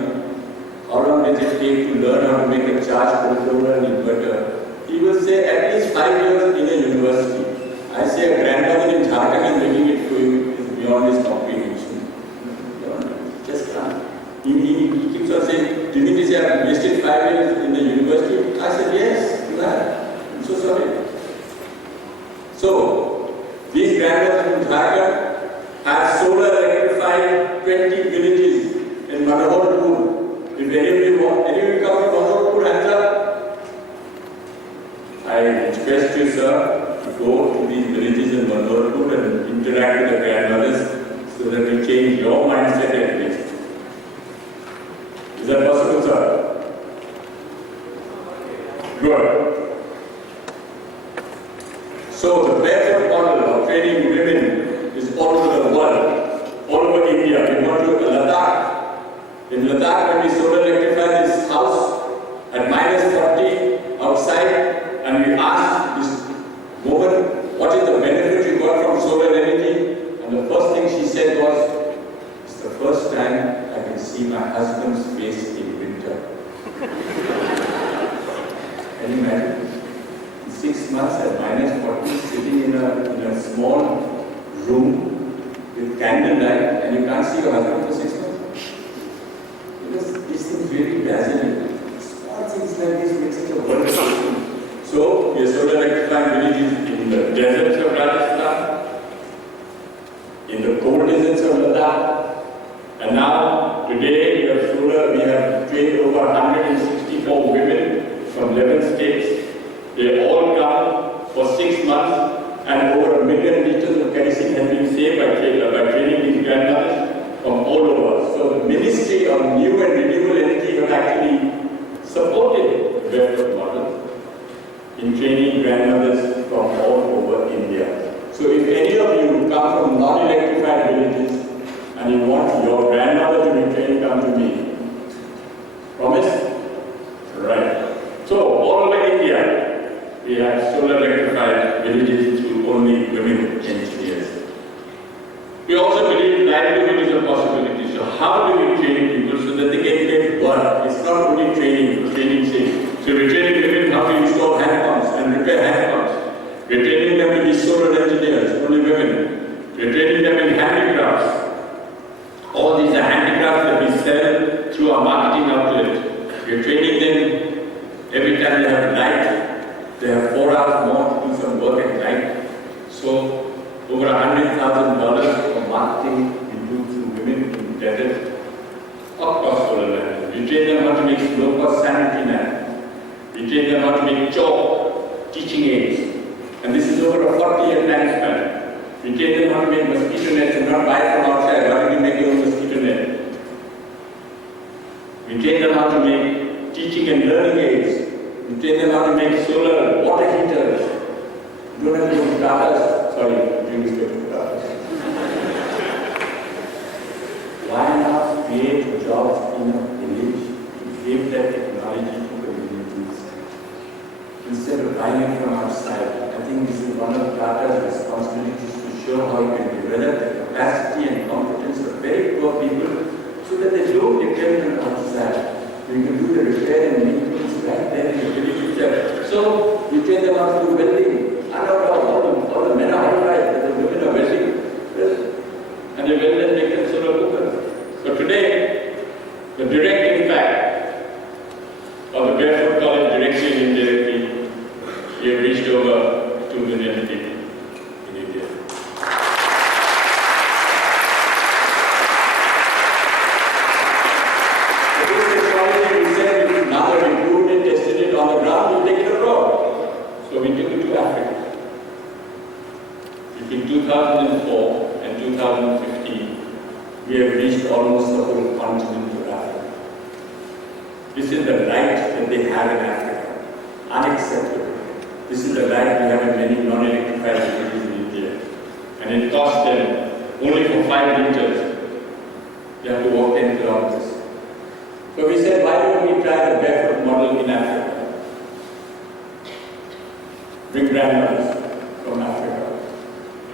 how long does it take to learn how to make a charge controller and inverter? He will say at least 5 years in a university. I say a grandmother in Jharkhand is making it for you is beyond his comprehension. Just can't. He keeps on saying, do you mean to say I've wasted 5 years in the university? I said, yes, you have. I'm so sorry. So, these grandmothers in Jharkhand have solar electrified 20 villages in Manoharpur. If any of you come to Manoharpur, hands up. I request you, sir, to go to these villages in Manoharpur and interact with the grandmothers so that we change your mindset at least. Is that possible, sir? Good. So the Barefoot model of training women is all over the world, all over India. We go to Ladakh. In Ladakh, when we solar electrify this house at -40 outside, and we asked this woman, what is the benefit you got from solar energy? And the first thing she said was, it's the first time I can see my husband's face in winter. Can you imagine? 6 months at -40, sitting in a small room with candlelight, and you can't see your husband for 6 months. Because these things really dazzle you. Small things like this make such a world of difference. So, we are solar electrifying villages in the deserts of Rajasthan, in the cold deserts of Ladakh, and now, today, we have trained over 164 women from 11 states. They all come for 6 months, and over 1 million liters of kerosene has been saved by training these grandmothers from all over. So the Ministry of New and Renewable Energy have actually supported the Barefoot model in training grandmothers from all over India. So if any of you come from non-electrified villages and you want your grandmother to be trained, come to me. Promise? Right. So all over India, we have solar electrified villages through only women engineers. We also believe livelihood is a possibility. So how do we train people so that they can get work? It's not only training for training's sake. So we're training women how to install hand pumps and repair hand pumps. We're training them to be solar engineers, only women. We're training them in handicrafts. All these are handicrafts that we sell through our marketing outlet. We're training them every time they have light. They have 4 hours more to do some work at night. So, over $100,000 for marketing we do through women in the desert. Of course, solar lanterns. We train them how to make low-cost sanitary napkins. We train them how to make chalk, teaching aids. And this is over a 40-year time span. We train them how to make mosquito nets and not buy from outside. Why don't you make your own mosquito net? We train them how to make teaching and learning aids. We train them how to make solar water heaters. You don't have to go to Tatas. Sorry, drink this to Tatas. Why not create jobs in a village to give that technology to communities instead of buying it from outside? I think this is one of Tata's responsibilities to show how you can develop the capacity and competence of very poor people so that they don't depend on outside. You can do the repair and maintenance right there in the village itself. So, you train them how to do welding. I don't know, all the men are outright, but the women are welding. And they weld and make them solar cookers. So today, the direct impact of the Barefoot College directly and indirectly, we have reached over 2 million people in India. So this technology we said we This is the right that they have in Africa. Unacceptable. This is the right we have in many non-electrified cities in India. And it costs them only for 5 liters. You have to walk 10 kilometers. So we said, why don't we try the barefoot model in Africa? Bring grandmothers from Africa.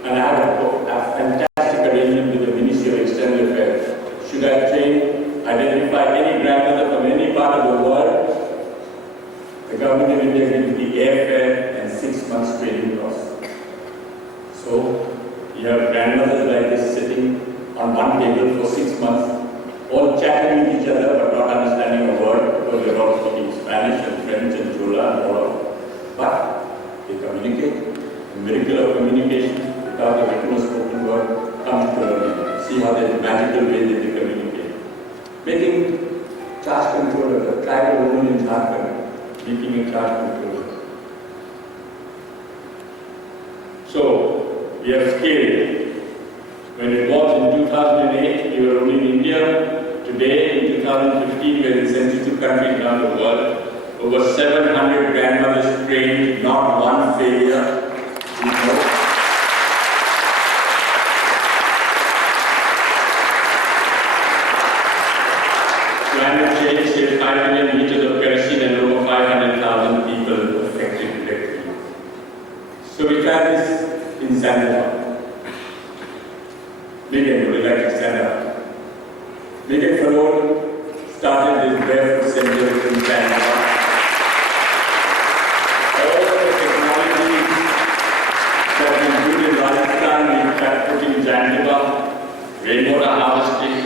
And I have a fantastic arrangement with the Ministry of External Affairs. Should I identify any grandmother from any part of the world, the government of India gives the airfare and 6 months training course. So you have grandmothers like this sitting on one table for 6 months, all chatting with each other but not understanding a word because they're all speaking Spanish and French and Chola and all. But they communicate. The miracle of communication without a written or spoken word comes to learning. See how there's a magical way that they communicate. Making charge controller, a tribal woman in Jharkhand, making a charge controller. So, we have scaled. When it was in 2008, we were only in India. Today, in 2015, we are in 72 countries around the world. Over 700 grandmothers trained, not one failure. Climate change saved 5 million liters of kerosene and over 500,000 people affected directly. So we tried this in Zanzibar. Megan, would you like to stand up? Megan Farone started this Barefoot Center in Zanzibar. All the technologies that we do in Rajasthan, we tried to put in Zanzibar, rainwater harvesting,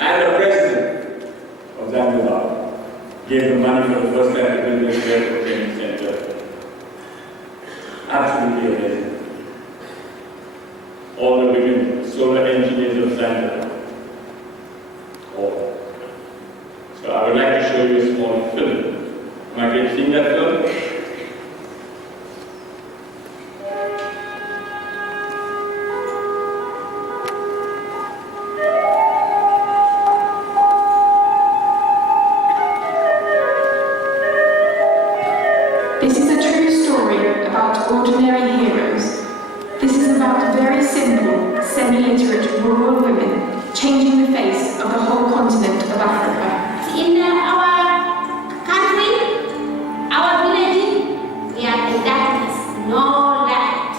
and the president of Zanzibar gave the money for the first time to build this Barefoot Training Center. Absolutely amazing. All the women, solar engineers of Zanzibar. All. So I would like to show you a small film. Am I going to see that film? This is a true story about ordinary heroes. This is about very simple, semi-literate rural women changing the face of the whole continent of Africa. In our country, our village, we are in darkness, no light.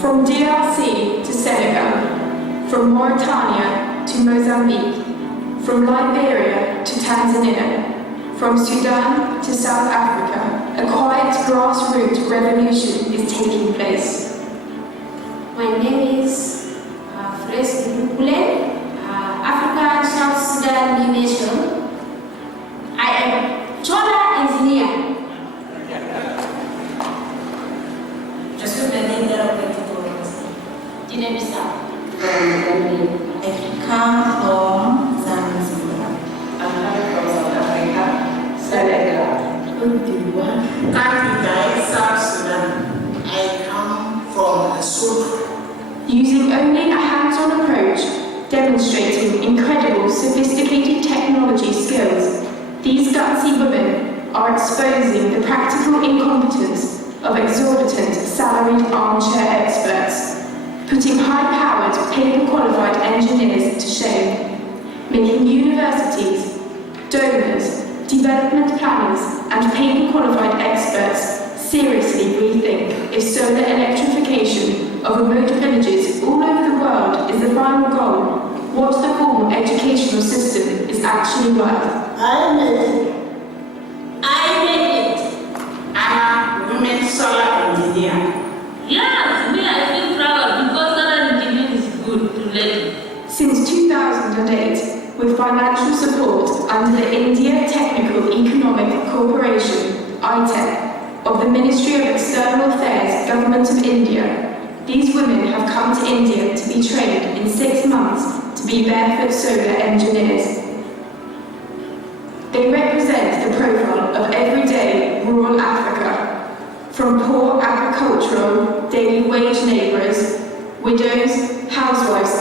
From DRC to Senegal, from Mauritania to Mozambique, from Liberia to Tanzania, from Sudan to South Africa, a quiet grassroots revolution is taking place. My name is Verghese, African South Sudan Nation. I am solar engineer. Je suis venue de la Guinea-Bissau. I come from Zanzibar. I'm coming from South Africa, Senegal. Country South Sudan. I come from Lesotho. Using only a hands-on approach, demonstrating incredible sophisticated technology skills, these gutsy women are exposing the practical incompetence of exorbitant salaried armchair experts, putting high-powered, paper-qualified engineers to shame, making universities, donors, development planners, and paper-qualified experts seriously rethink if solar electrification of remote villages all over the world is the final goal, what the formal educational system is actually worth. I made it. I'm a women solar engineer. Yes, me I feel proud because solar engineering is good to learn. Since 2008, with financial support under the India Technical Economic Corporation, ITEC, of the Ministry of External Affairs, Government of India, these women have come to India to be trained in 6 months to be barefoot solar engineers. They represent the profile of everyday rural Africa, from poor agricultural, daily wage labourers, widows, housewives,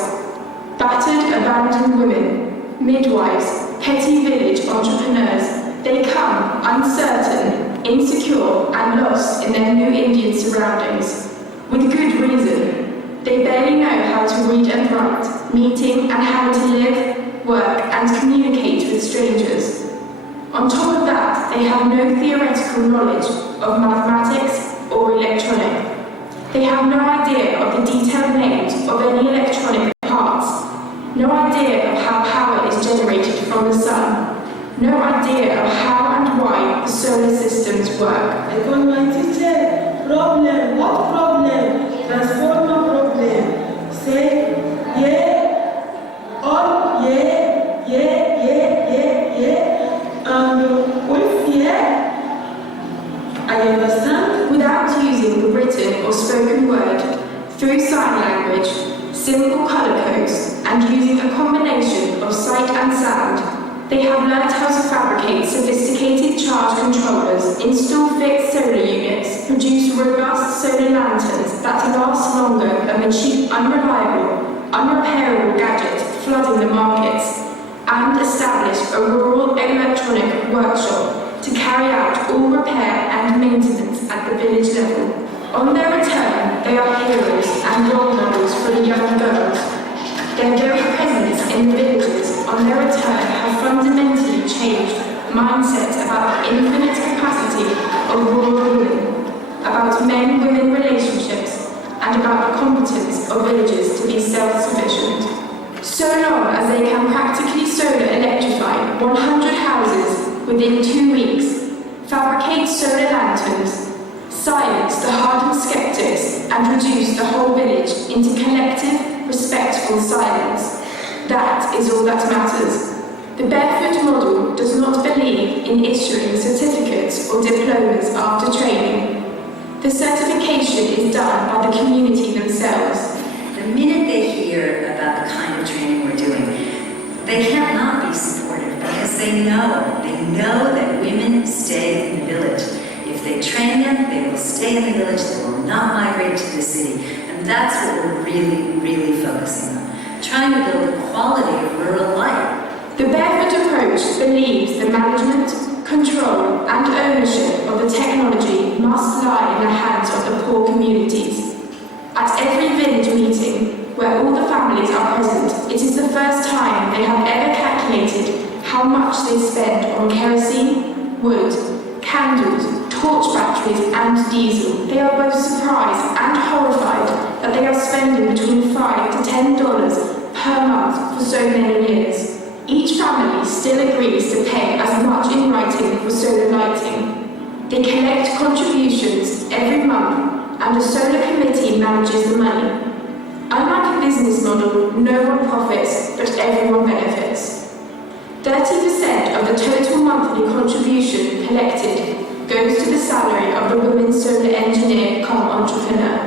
battered, abandoned women, midwives, petty village entrepreneurs. They come uncertain, insecure, and lost in their new Indian surroundings. With good reason. They barely know how to read and write, meeting and how to live, work, and communicate with strangers. On top of that, they have no theoretical knowledge of mathematics or electronics. They have no idea of the detailed names of any electronic parts, no idea of how power is generated from the sun, no idea of how and why the solar systems work. I call my teacher, problem, what problem? Transformer problem. Say, yeah, all, yeah, and with yeah, I understand. Without using the written or spoken word, through sign language, simple colour codes, and using a combination of sight and sound, they have learned how to fabricate sophisticated charge controllers, install fixed solar units, produce robust solar lanterns that last longer amid unreliable, unrepairable gadgets flooding the markets, and establish a rural electronic workshop to carry out all repair and maintenance at the village level. On their return, they are heroes and role models for the young girls. Their very presence in the villages on their return have fundamentally changed mindsets about the infinite capacity of rural women, about men-women relationships, and about the competence of villages to be self-sufficient. So long as they can practically solar electrify 100 houses within 2 weeks, fabricate solar lanterns, silence the hardened skeptics, and reduce the whole village into collective, respectful silence. That is all that matters. The Barefoot model does not believe in issuing certificates or diplomas after training. The certification is done by the community themselves. The minute they hear about the kind of training we're doing, they can't not be supportive because they know that women stay in the village. If they train them, they will stay in the village, they will not migrate to the city. And that's what we're really focusing on. Trying to build the quality of rural life. The Barefoot approach believes the management, control, and ownership of the technology must lie in the hands of the poor communities. At every village meeting, where all the families are present, it is the first time they have ever calculated how much they spend on kerosene, wood, candles, torch batteries, and diesel. They are both surprised and horrified that they are spending between $5 to $10 per month for so many years. Each family still agrees to pay as much in writing for solar lighting. They collect contributions every month, and the solar committee manages the money. Unlike a business model, no one profits, but everyone benefits. 30% of the total monthly contribution collected goes to the salary of the women solar engineer cum entrepreneur.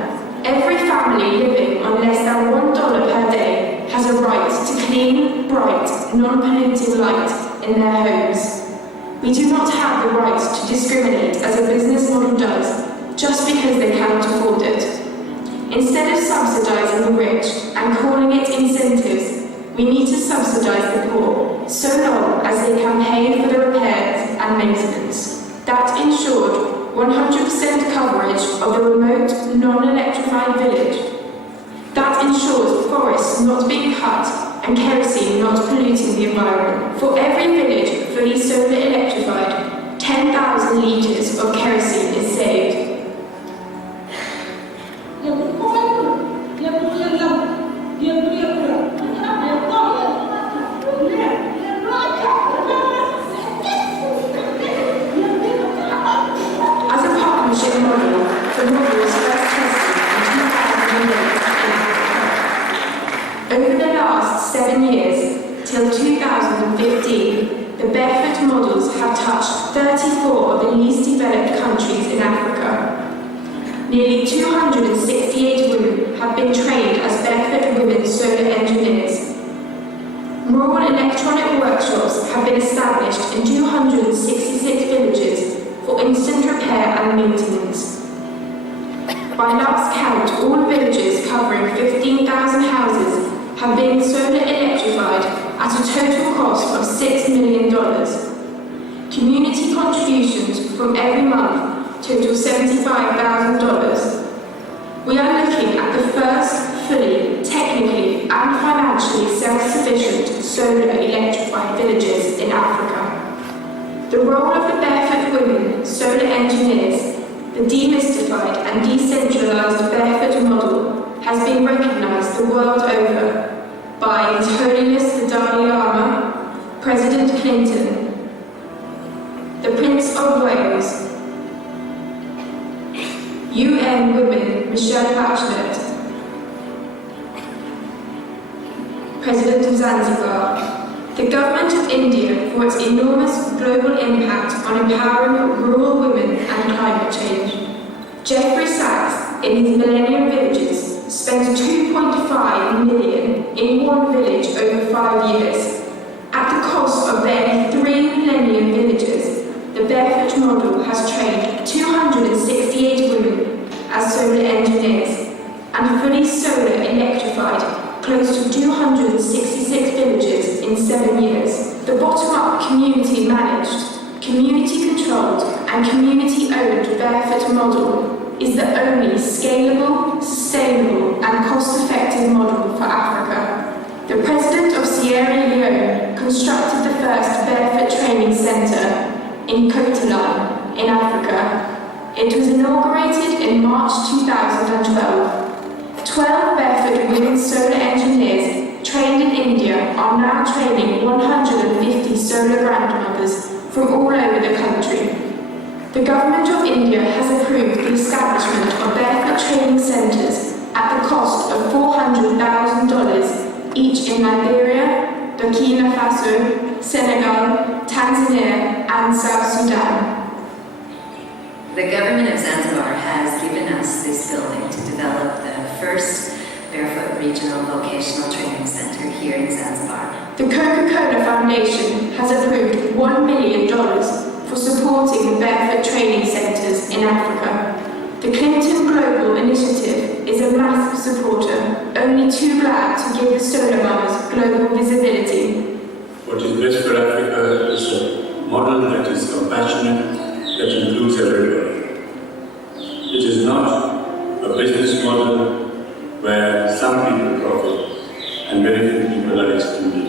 Every family living on less than $1 per day has a right to clean, bright, non-polluting light in their homes. We do not have the right to discriminate as a business model does, just because they cannot afford it. Instead of subsidizing the rich and calling it incentives, we need to subsidize the poor, so long as they can pay for the repairs and maintenance. That ensured 100% coverage of the remote, non-electrified village. That ensures forests not being cut and kerosene not polluting the environment. For every village fully solar electrified, 10,000 litres of kerosene is saved. As a partnership model, the model was first tested in 2008 in Africa. Over the last 7 years, till 2015, the Barefoot models have touched 34 of the least developed countries in Africa. Nearly 268 women have been trained as Barefoot women solar engineers. Rural electronic workshops have been established in 266 villages for instant repair and maintenance. By last count, all villages covering 15,000 houses have been solar electrified at a total cost of $6 million. Community contributions from every month total $75,000. We are looking at the first fully, technically and financially self-sufficient solar electrified villages in Africa. The role of the Barefoot women solar engineers, the demystified and decentralized Barefoot model, has been recognized the world over by His Holiness the Dalai Lama, President Clinton, the Prince of Wales, UN Women Michelle Bachelet, President of Zanzibar, the Government of India for its enormous global impact on empowering rural women and climate change. Jeffrey Sachs, in his Millennium Villages, spent $2.5 million in one village over 5 years. At the cost of barely 3 Millennium Villages, the Barefoot model has trained 268 women as solar engineers and fully solar electrified close to 266 villages in 7 years. The bottom-up community managed, community controlled and community owned Barefoot model is the only scalable, sustainable and cost-effective model for Africa. The President of Sierra Leone constructed the first Barefoot training centre in Cotolan, in Africa. It was inaugurated in March 2012. 12 Barefoot women solar engineers trained in India are now training 150 solar grandmothers from all over the country. The Government of India has approved the establishment of Barefoot training centres at the cost of $400,000 each in Liberia, Burkina Faso, Senegal, Tanzania and South Sudan. The government of Zanzibar has given us this building to develop the first Barefoot Regional Vocational Training Center here in Zanzibar. The Coca-Cola Foundation has approved $1 million for supporting the Barefoot training centres in Africa. The Clinton Global Initiative is a massive supporter, only too glad to give the solar mamas global visibility. What is best for Africa is a model that is compassionate, that includes everybody. It is not a business model where some people profit and very few people are excluded.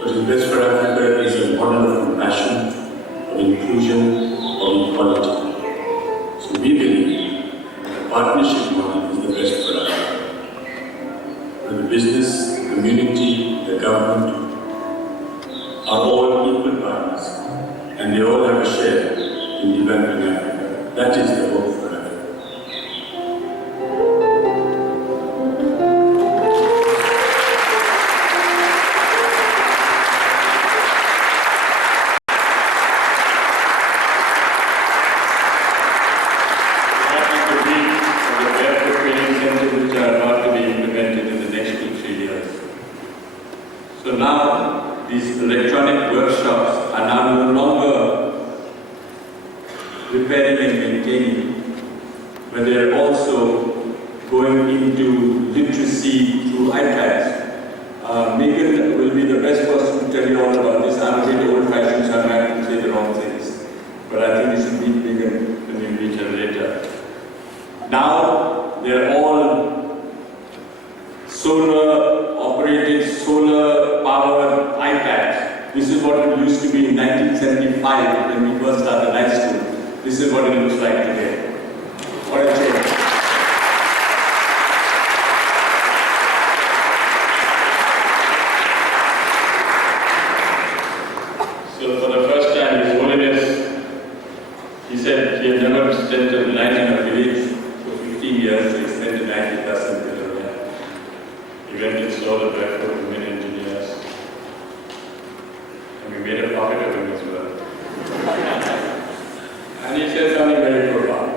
What is best for Africa is a model of compassion, of inclusion, of equality. So we believe that a partnership model is the best for Africa. Where the business, the community, the government are all equal partners and they all have a share in developing Africa. That is the hope for Africa. So now these electronic workshops are now no longer repairing and maintaining, but they are also going into literacy through iPads. Megan will be the best person to tell you all about this. I'm a bit old-fashioned, so I might say the wrong things. But I think you should meet Megan when we meet her later. Now they're all solar-operated, solar-powered iPads. This is what it used to be in 1975 when we first started high school. This is what it looks like today. What a change. So for the first time, His Holiness, he said he had never spent a night in a village for 15 years, so he spent a night with us in Kurien. He went and saw the Barefoot women engineers. And we made a pocket of him as well. And he said something very profound.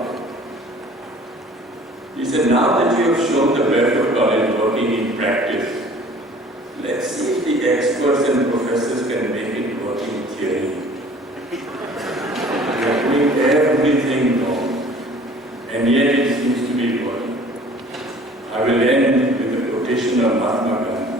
He said, now that you have shown the Barefoot College working in practice, let's see if the experts and professors can make it work in theory. We are doing everything wrong, and yet it seems to be working. I will end with a quotation of Mahatma Gandhi.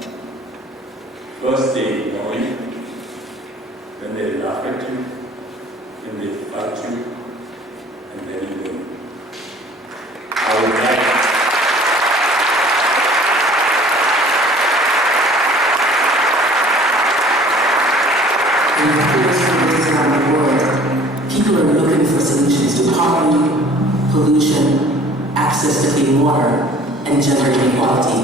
People are looking for solutions to poverty, pollution, access to clean water, and gender inequality.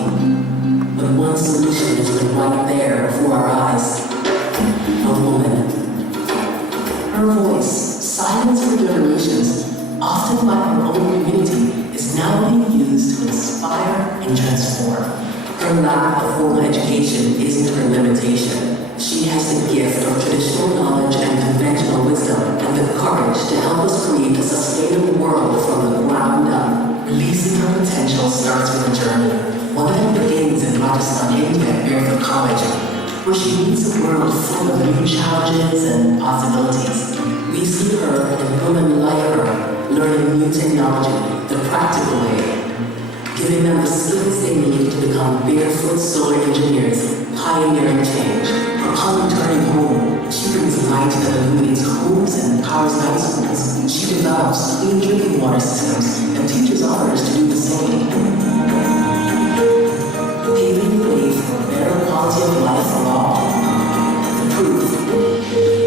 But one solution is right there before our eyes: a woman. Her voice, silenced for generations, often by her own community, is now being used to inspire and transform. Her lack of formal education isn't her limitation. She has the gift of traditional knowledge and conventional wisdom and the courage to help us create a sustainable world from the ground up. Releasing her potential starts with a journey. One of them begins in Rajasthan, India at Barefoot College, where she meets a world full of new challenges and possibilities. We see her and women like her learning new technology the practical way, giving them the skills they need to become barefoot solar engineers, pioneering change. Upon returning home, she brings light that illuminates homes and powers night schools. She develops clean drinking water systems and teaches others to do the same, paving the way for a better quality of life for all. The proof: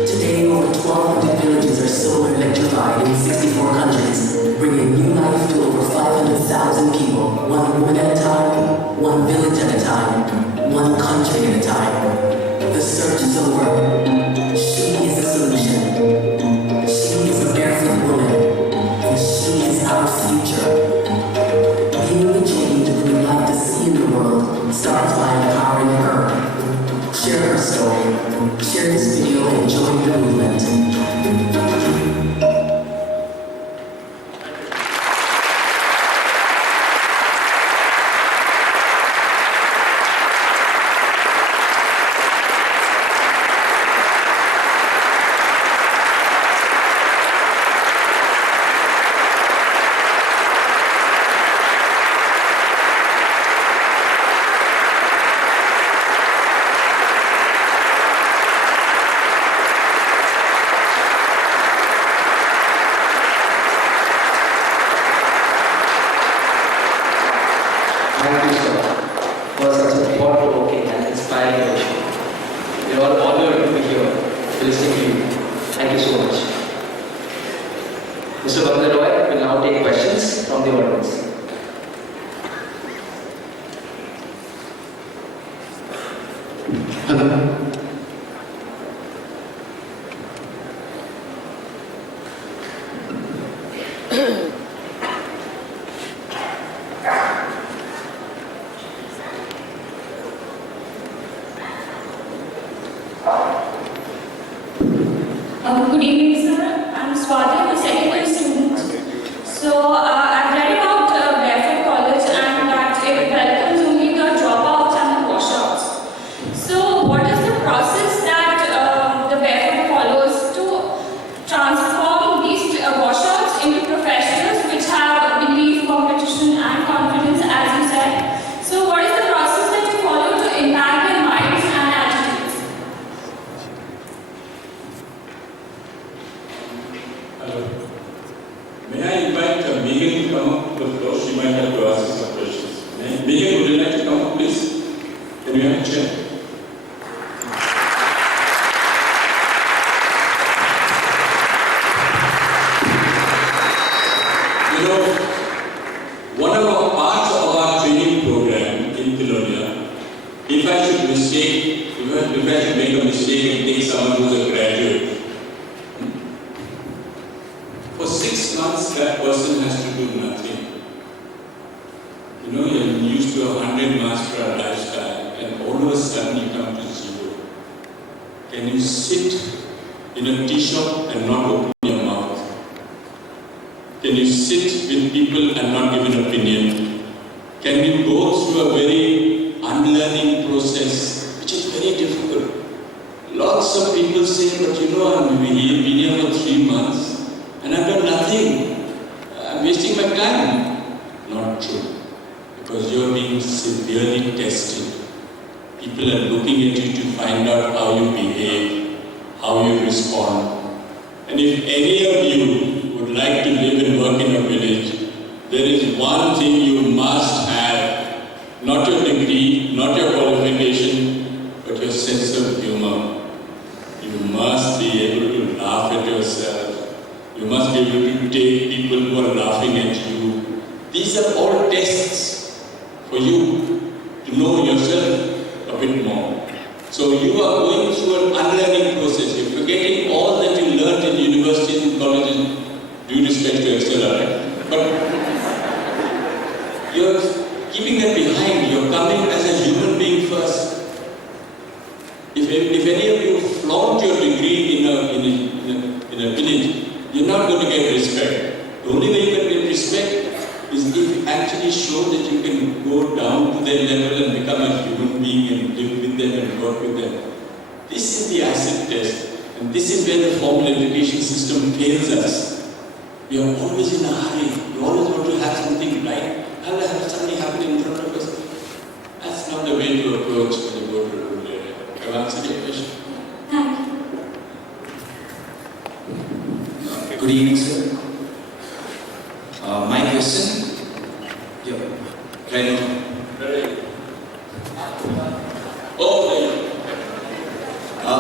today, over 1,200 villages are solar electrified in 64 countries, bringing new life to over 500,000 people, one woman at a time, one village at a time, one country at a time. The search is over. She is the solution. She is a barefoot woman, and she is our future. Being the change we would like to see in the world starts by empowering her. Share her story. Share this video and join the movement. Thank you, sir, for such a thought-provoking and inspiring workshop. We are all honored to be here to listen to you. Thank you so much. Mr. Roy will now take questions from the audience. Hello. Good evening, sir. I'm Swati, I'm a second year student. So, I've read about Barefoot College and that it welcomes only the dropouts and the washouts. So, what is the process that the Barefoot follows to transform these washouts into professionals which have belief, competition, and confidence, as you said? So, what is the process that you follow to impact their minds and attitudes? May I invite Megan to come up to the floor? She might have to ask some questions. Megan, would you like to come up, please? Can we have a chair? You know, one of our parts of our training program in Colonia, if I should make a mistake and take someone who's a graduate, for 6 months, that person has to do nothing. You know, you're used to a 100 miles per hour lifestyle, and all of a sudden you come to zero. Can you sit in a tea shop and not open your mouth? Can you sit with people and not give an opinion? Can you go through a very unlearning process, which is very difficult? Lots of people say, but you know, I've been here for 3 months. And I've done nothing. I'm wasting my time. Not true. Because you're being severely tested. People are looking at you to find out how you behave, how you respond. And if any of you would like to live and work in a village, there is one thing you must have. Not your degree, not your qualification, but your sense of humor. You must be able to laugh at yourself. You must be able to take people who are laughing at you. These are all tests for you to know yourself a bit more. So you are going through an unlearning process. You're forgetting all that you learned in universities and colleges, due respect to XLR, but you're keeping that behind. You're coming as a human being first. If any of you flaunt your degree in a village, you're not going to get respect. The only way you can get respect is if you actually show that you can go down to their level and become a human being and live with them and work with them. This is the acid test, and this is where the formal education system fails us. We are always in a hurry. We always want to have something right. Have something happen in front of us. That's not the way to approach when you go to a rural area. Have I answered your question? Thank you. Good evening, sir. My question,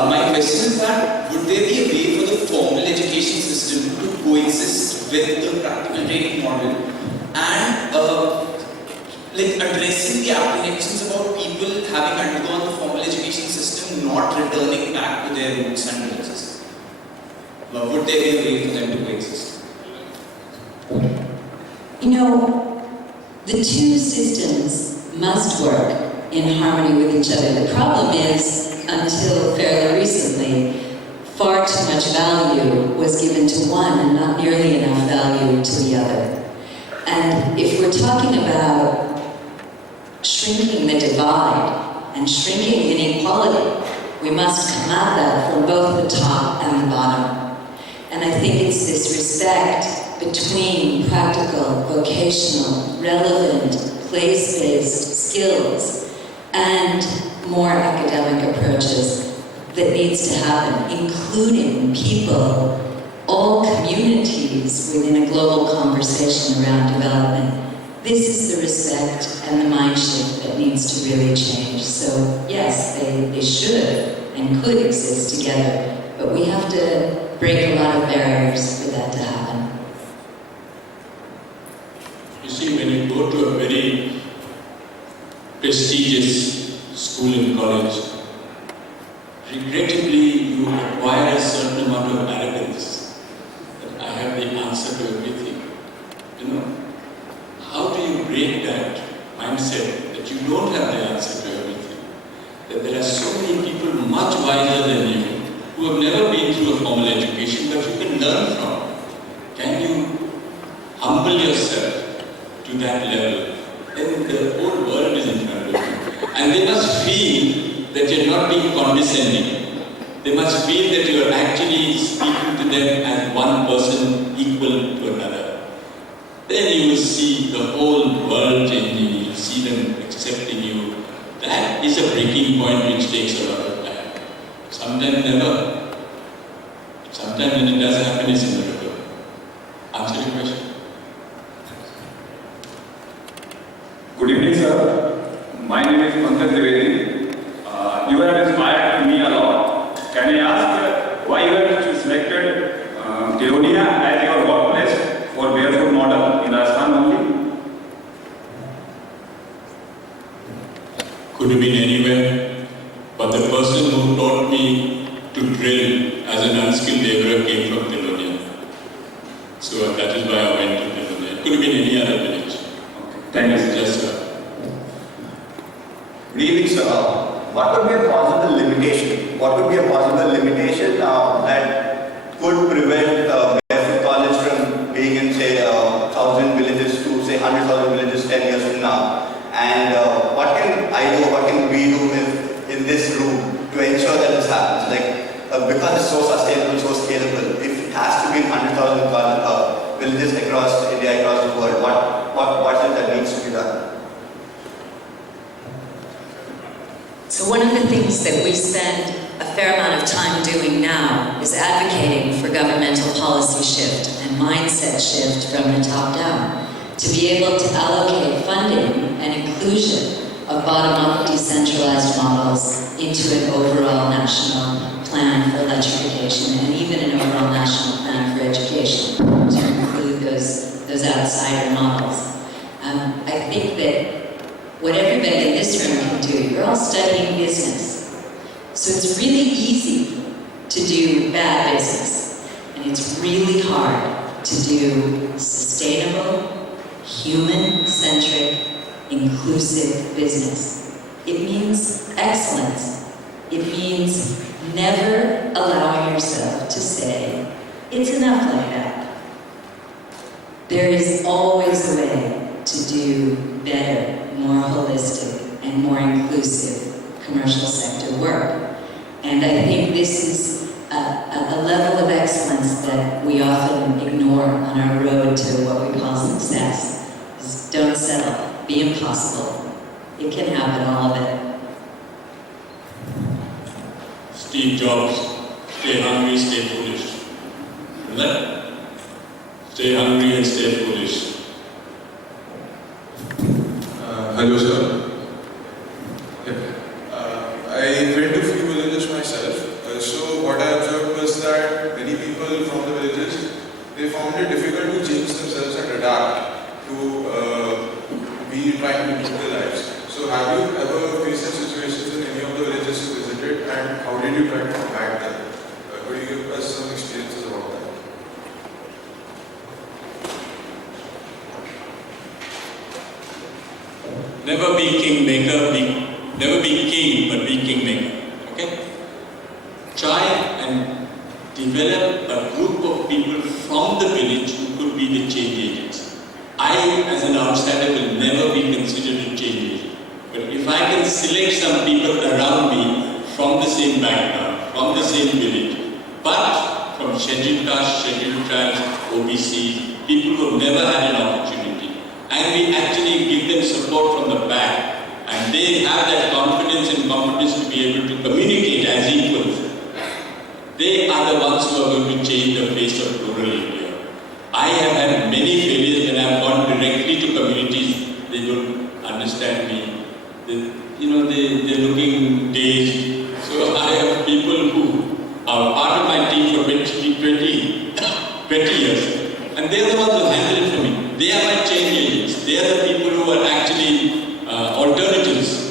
my question is that would there be a way for the formal education system to coexist with the practical training model and addressing the apprehensions about people having undergone the formal education system not returning back to their roots and villages? Would there be a way for them to coexist? You know, the two systems must work in harmony with each other. The problem is, until fairly recently, far too much value was given to one and not nearly enough value to the other. And if we're talking about shrinking the divide and shrinking inequality, we must come at that from both the top and the bottom. And I think it's this respect between practical, vocational, relevant, place-based skills and more academic approaches that needs to happen, including people, all communities within a global conversation around development. This is the respect and the mind shift that needs to really change. So yes, they should and could exist together, but we have to break a lot of barriers for that to happen. You see, when you go to a very prestigious school and college, regrettably you acquire a certain amount of arrogance that I have the answer to everything. You know, how do you break that mindset that you don't have the answer to everything? That there are so many people much wiser than you who have never been through a formal education but you can learn from. Can you humble yourself to that level? Then the whole world is in front of you. And they must feel that you're not being condescending. They must feel that you are actually speaking to them as one person equal to another. Then you will see the whole world changing. You will see them accepting you. That is a breaking point which takes a lot of time. Sometimes never. Sometimes when it does happen, it's in the river. Answer your question. Good evening, sir. My name is Pankaj Trivedi. You have inspired me a lot. Can I ask why you have selected Kironia as your workplace for Barefoot model in Rajasthan only? Could have been anywhere, but the person who taught me to drill as an unskilled laborer came from Kironia. So that is why I went to Kironia. It could have been any other village. Thank you, Yes, sir. Good evening, sir. What would be a possible limitation? What would be a possible limitation that could prevent Barefoot College from being in, say, 1,000 villages to, say, 100,000 villages 10 years from now? And what can I do, what can we do in this room to ensure that this happens? Because it's so sustainable, so scalable, if it has to be in 100,000 villages across India, across the world, what is it that needs to be done? So one of the things that we spend a fair amount of time doing now is advocating for governmental policy shift and mindset shift from the top down to be able to allocate funding and inclusion of bottom-up decentralized models into an overall national plan for electrification and even an overall national plan for education. outsider models. I think that what everybody in this room can do, you're all studying business. So it's really easy to do bad business. And it's really hard to do sustainable, human-centric, inclusive business. It means excellence. It means never allowing yourself to say, it's enough like that. There is always a way to do better, more holistic, and more inclusive commercial sector work. And I think this is a level of excellence that we often ignore on our road to what we call success. Just don't settle, be impossible. It can happen, all of it. Steve Jobs, stay hungry, stay foolish. Isn't that? Stay hungry and stay foolish. Hello, sir. I went to a few villages myself. So what I observed was that many people from the villages, they found it difficult to change themselves and adapt to be trying to keep their lives. So have you ever faced such situations in any of the villages you visited, and how did you try to combat them? Could you give us some experiences about that? Never be kingmaker, never be king, but be kingmaker. Okay? Try and develop a group of people from the village who could be the change agents. I, as an outsider, will never be considered a change agent. But if I can select some people around me from the same background, from the same village, but from scheduled castes, scheduled tribes, OBCs, people who have never had an opportunity, and we actually give them support from the back, and they have that confidence and competence to be able to communicate as equals, they are the ones who are going to change the face of rural India. I have had many failures when I have gone directly to communities. They don't understand me. They're looking dazed. So I have people who are part of my team for 20 years, and they are the ones who handle it for me. They are my change agents. They are the people who are actually alternatives.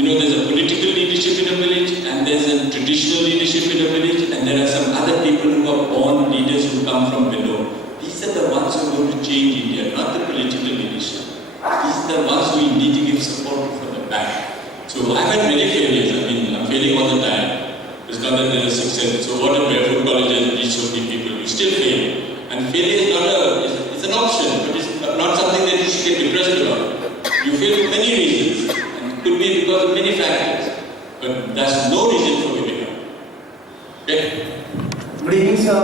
There's a political leadership in a village, and there's a traditional leadership in a village, and there are some other people who are born leaders who come from below. These are the ones who are going to change India, not the political leadership. These are the ones who we need to give support from the back. So I've had many failures. I'm failing all the time. It's not that there is success. So what if Barefoot College has reached so many people? We still fail. And failure is not it's an option, but it's not something that you should get depressed about. You fail for many reasons. And it could be because of many factors. But that's no reason for giving up. Okay? Good evening, sir.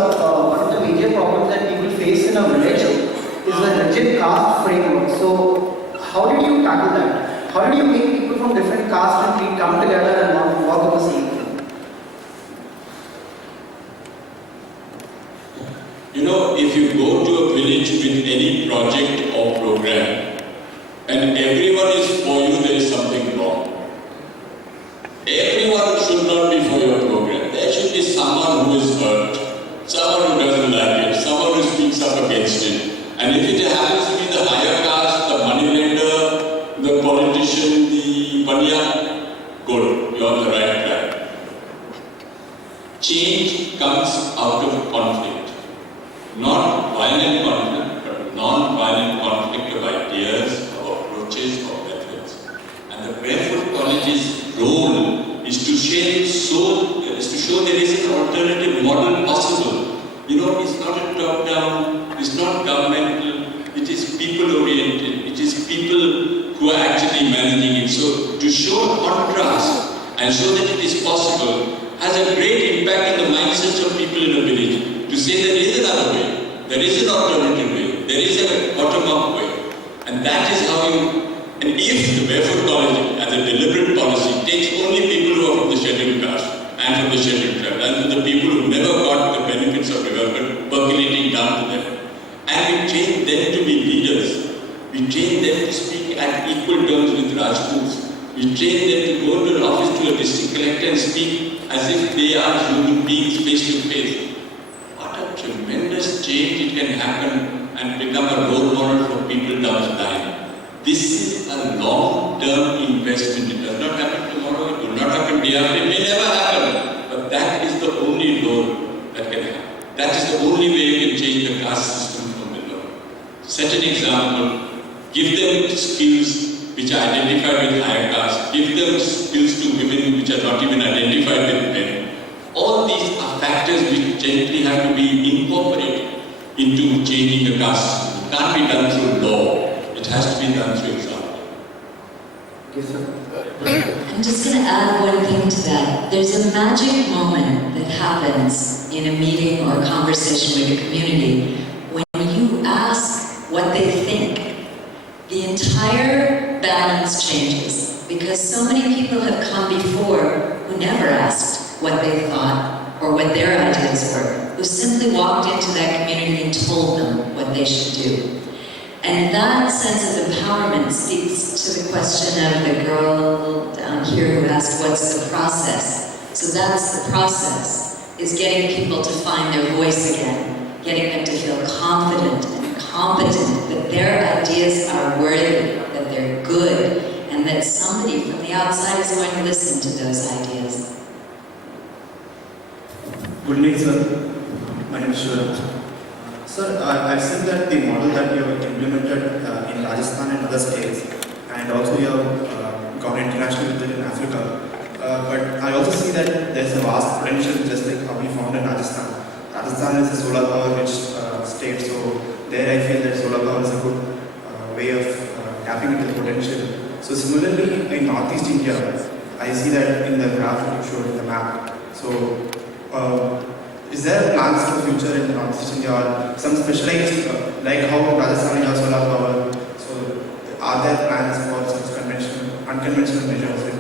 One of the major problems that people face in a village is a rigid caste framework. So, how did you tackle that? How did you make people from different castes and come together and work on the same thing? If you go to a village with any project or program, and everyone is for you, there is something wrong. Everyone should not be for your program. There should be someone who is hurt, someone who doesn't like it, someone who speaks up against it. And if it happens to be the higher caste, the moneylender, the politician, the banya, good, you're on the right track. Change comes out of conflict. Not violent conflict, but non-violent conflict of ideas, of approaches, of methods. And the Barefoot College's role is to show there is an alternative model possible. It's not a top-down, it's not governmental, it is people-oriented, it is people who are actually managing it. So to show a contrast and show that it is possible has a great impact on the mindsets of people in a village. To say there is another way, there is an alternative way, there is a bottom-up way. And that is how and if the Barefoot College as a deliberate policy takes only people who are from the scheduled caste and from the scheduled tribe, and from the people who never got the benefits of development percolating down to them, and we train them to be leaders, we train them to speak at equal terms with Rajputs, we train them to go to an office to a district collector and speak as if they are human beings face to face. What a tremendous change it can happen and become a role model down the line. This is a long-term investment. It does not happen tomorrow, it will not happen day after, it may never happen. But that is the only role that can happen. That is the only way you can change the caste system from below. Set an example, give them skills which are identified with higher caste, give them skills to women which are not even identified with men. All these are factors which gently have to be incorporated into changing the caste system. It can't be done through law, it has to be done through example. Yes, sir. I'm just going to add one thing to that. There's a magic moment that happens in a meeting or a conversation with a community when you ask what they think. The entire balance changes because so many people have come before who never asked what they thought or what their ideas were, who simply walked into that community and told them what they should do. And that sense of empowerment speaks to the question of the girl down here who asked, what's the process? So that's the process, is getting people to find their voice again, getting them to feel confident and competent, that their ideas are worthy, that they're good, and that somebody from the outside is going to listen to those ideas. Good evening, sir. My name is Shiva. Sir, I've seen that the model that you have implemented in Rajasthan and other states, and also you have gone internationally with it in Africa. But I also see that there's a vast potential, just like how we found in Rajasthan. Rajasthan is a solar power rich state, so there I feel that solar power is a good way of tapping into the potential. So similarly, in Northeast India, I see that in the graph that you showed in the map. So is there plans for the future in Northeast India or some specialized, like how Rajasthan has solar power? So are there plans for such unconventional measures in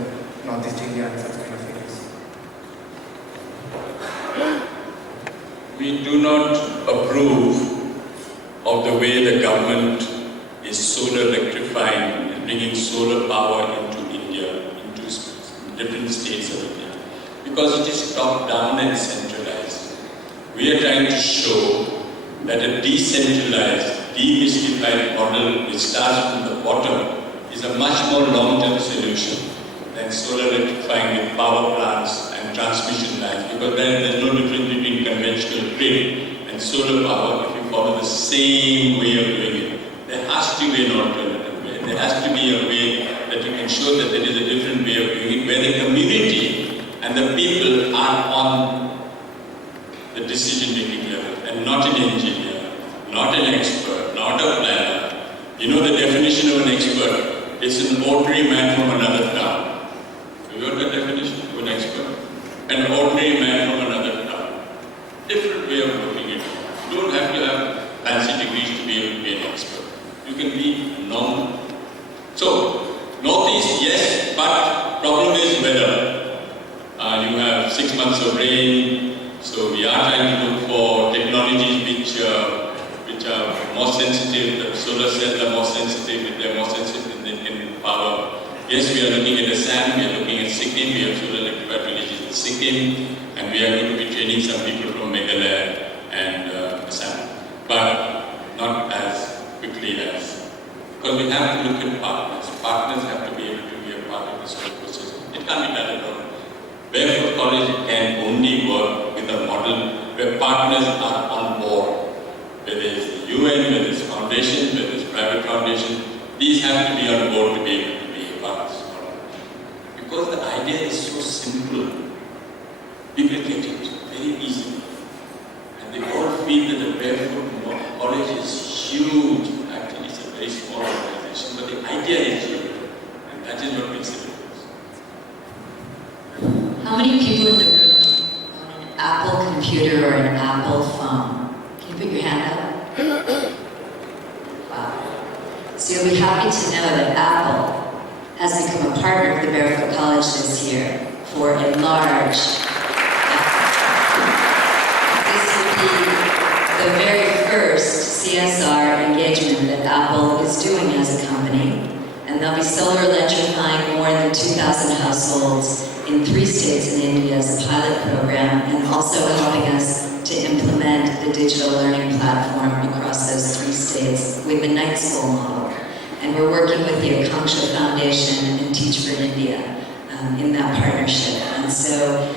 Northeast India and such kind of areas? We do not approve of the way the government is solar electrifying and bringing solar power into India, into different states of India, because it is top down and centralized. We are trying to show that a decentralized, demystified model which starts from the bottom is a much more long-term solution than solar electrifying with power plants and transmission lines, because there is no difference between conventional grid and solar power if you follow the same way of doing it. There has to be an alternative way. There has to be a way that you can show that there is a different way of doing it, where the community and the people are on the decision-making level, and not an engineer, not an expert, not a planner. You know the definition of an expert? It's an ordinary man from another town. You know the definition of an expert? An ordinary man from another town. Different way of looking at it. You don't have to have fancy degrees to be able to be an expert. You can be normal. So, Northeast, yes, but problem is weather. You have 6 months of rain. So we are trying to look for technologies which are more sensitive. The solar cells are more sensitive. If they are more sensitive, they can power. Yes, we are looking at Assam. We are looking at Sikkim. We have solar electrified villages in Sikkim, and we are going to be training some people from Meghalaya and Assam, but not as quickly as, because we have to look at partners. Partners have to be able to be a part of this whole process. It can't be done alone. Barefoot College can only work with a model where partners are on board. Whether it's the UN, whether it's foundations, whether it's private foundations, these have to be on board to be able to be a part of this model. Because the idea is so simple, people get it very easily. And they all feel that the Barefoot College is huge. Actually, it's a very small organization, but the idea is huge. And that is what makes it. How many people in the room own an Apple computer or an Apple phone? Can you put your hand up? Wow. So you'll be happy to know that Apple has become a partner of the Barefoot College this year for a large This will be the very first CSR engagement that Apple is doing as a company. And they'll be solar electrifying more than 2,000 households in 3 states in India as a pilot program, and also helping us to implement the digital learning platform across those 3 states with the night school model. And we're working with the Akanksha Foundation and Teach for India in that partnership. And so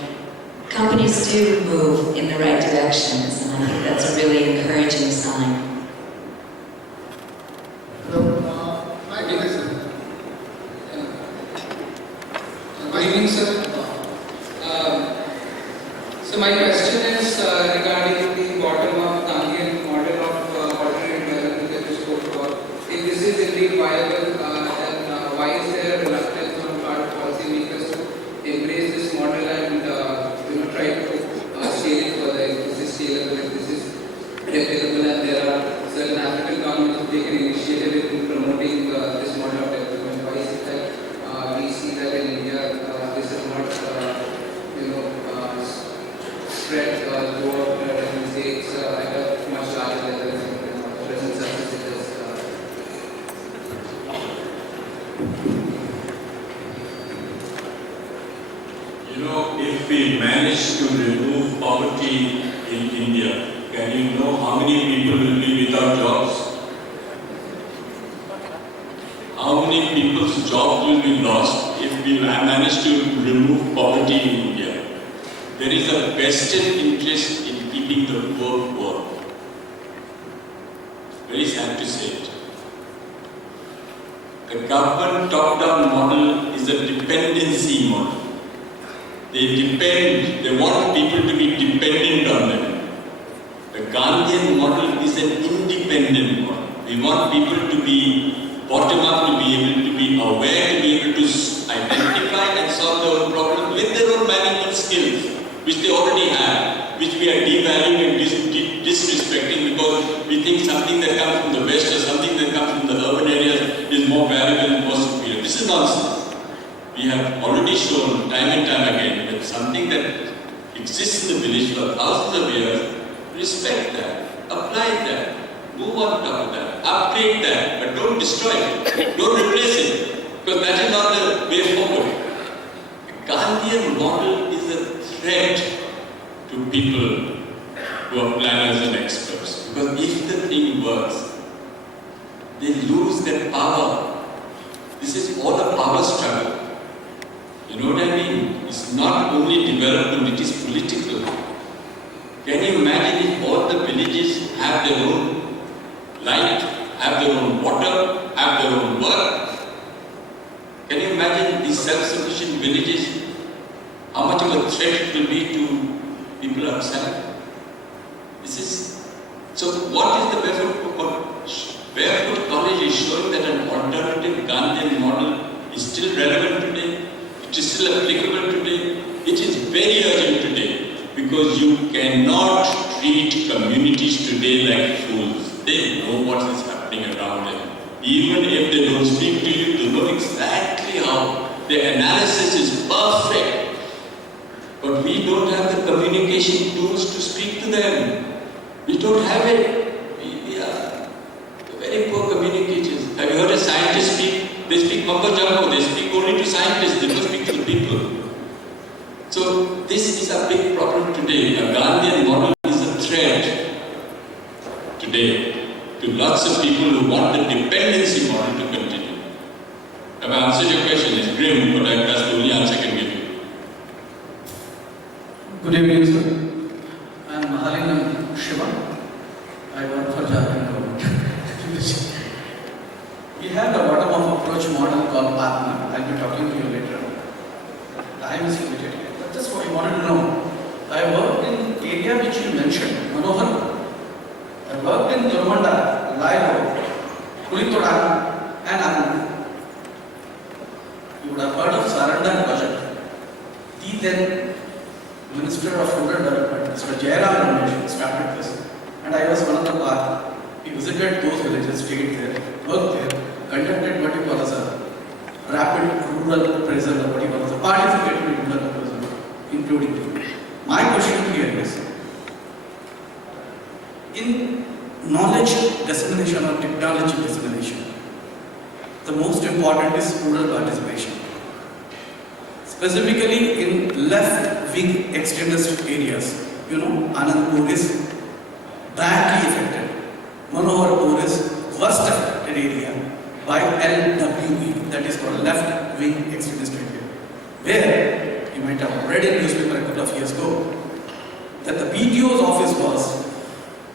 companies do move in the right directions, and I think that's a really encouraging sign. Good evening, sir. So my question is regarding the bottom-up Gandhian model of ordinary development that you spoke about. If this is indeed viable, then why is there a reluctance on part of policymakers to embrace this model and try to scale it further? If this is scalable, if this is replicable, and there are certain African governments who take an initiative in promoting this model of development, why is it that we see that in India this is not spread throughout the states at a much larger level and present success it is. If we manage to remove poverty in India, can you know how many people will be without jobs? How many people's jobs will be lost if we manage to remove poverty in India? There is a vested interest in keeping the poor. Very sad to say it. The government top-down model is a dependency model. They want people to be dependent on them. The Gandhian model is an independent model. We want people to be bottom-up, to be able to be aware, to be able to identify and solve their own problem with their own management skills, which they already have, which we are devaluing and disrespecting because we think something that comes from the West or something that comes from the urban areas is more valuable and more superior. This is nonsense. We have already shown time and time again that something that exists in the village for thousands of years, respect that, apply that, move on top of that, upgrade that, but don't destroy it, don't replace it, because that is not the way forward. The Gandhian model is a threat to people who are planners and experts, because if the thing works, they lose their power. This is all a power struggle. You know what I mean? It's not only development, it is political. Can you imagine if all the villages have their own light, have their own water, have their own work? Can you imagine these self-sufficient villages? How much of a threat it will be to people outside? So what is the Barefoot College? Barefoot College is showing that an alternative Gandhian model is still relevant today. It is still applicable today. It is very urgent today because you cannot treat communities today like fools. They know what is happening around them. Even if they don't speak to you, they know exactly how. Their analysis is perfect. But we don't have the communication tools to speak to them. We don't have it. We are very poor communicators. Have you heard a scientist speak? They speak mumbo jumbo. They speak only to scientists. They don't speak to the people. So this is a big problem today. A Gandhian model is a threat today to lots of people who want the dependency model to continue. Have I answered your question? It's grim, but that's the only answer I can give you. Good evening, sir. I am Mahalingam Shiva. I work for Jharkhand government. We have a bottom-up approach model called Atma. I'll be talking to you later. Time is limited. But just what I wanted to know. I worked in area which you mentioned, Manohar. I worked in Turmanda, Lairo, Kulitoda, and Anand. You would have heard of Sarandan project. The then Minister of Rural Development, Mr. Jairam Ramesh, started this. And I was one of the part. We visited those villages, stayed there, worked there, conducted what you call as a rapid rural appraisal, what you call as a participatory rural appraisal, including you. My question here is, in knowledge dissemination or technology dissemination, the most important is rural participation. Specifically in left-wing extremist areas, Anandpur is badly affected. Manoharpur is worst affected area by LWE, that is called Left Wing Extremist Radio, where you might have read in newspaper a couple of years ago that the BDO's office was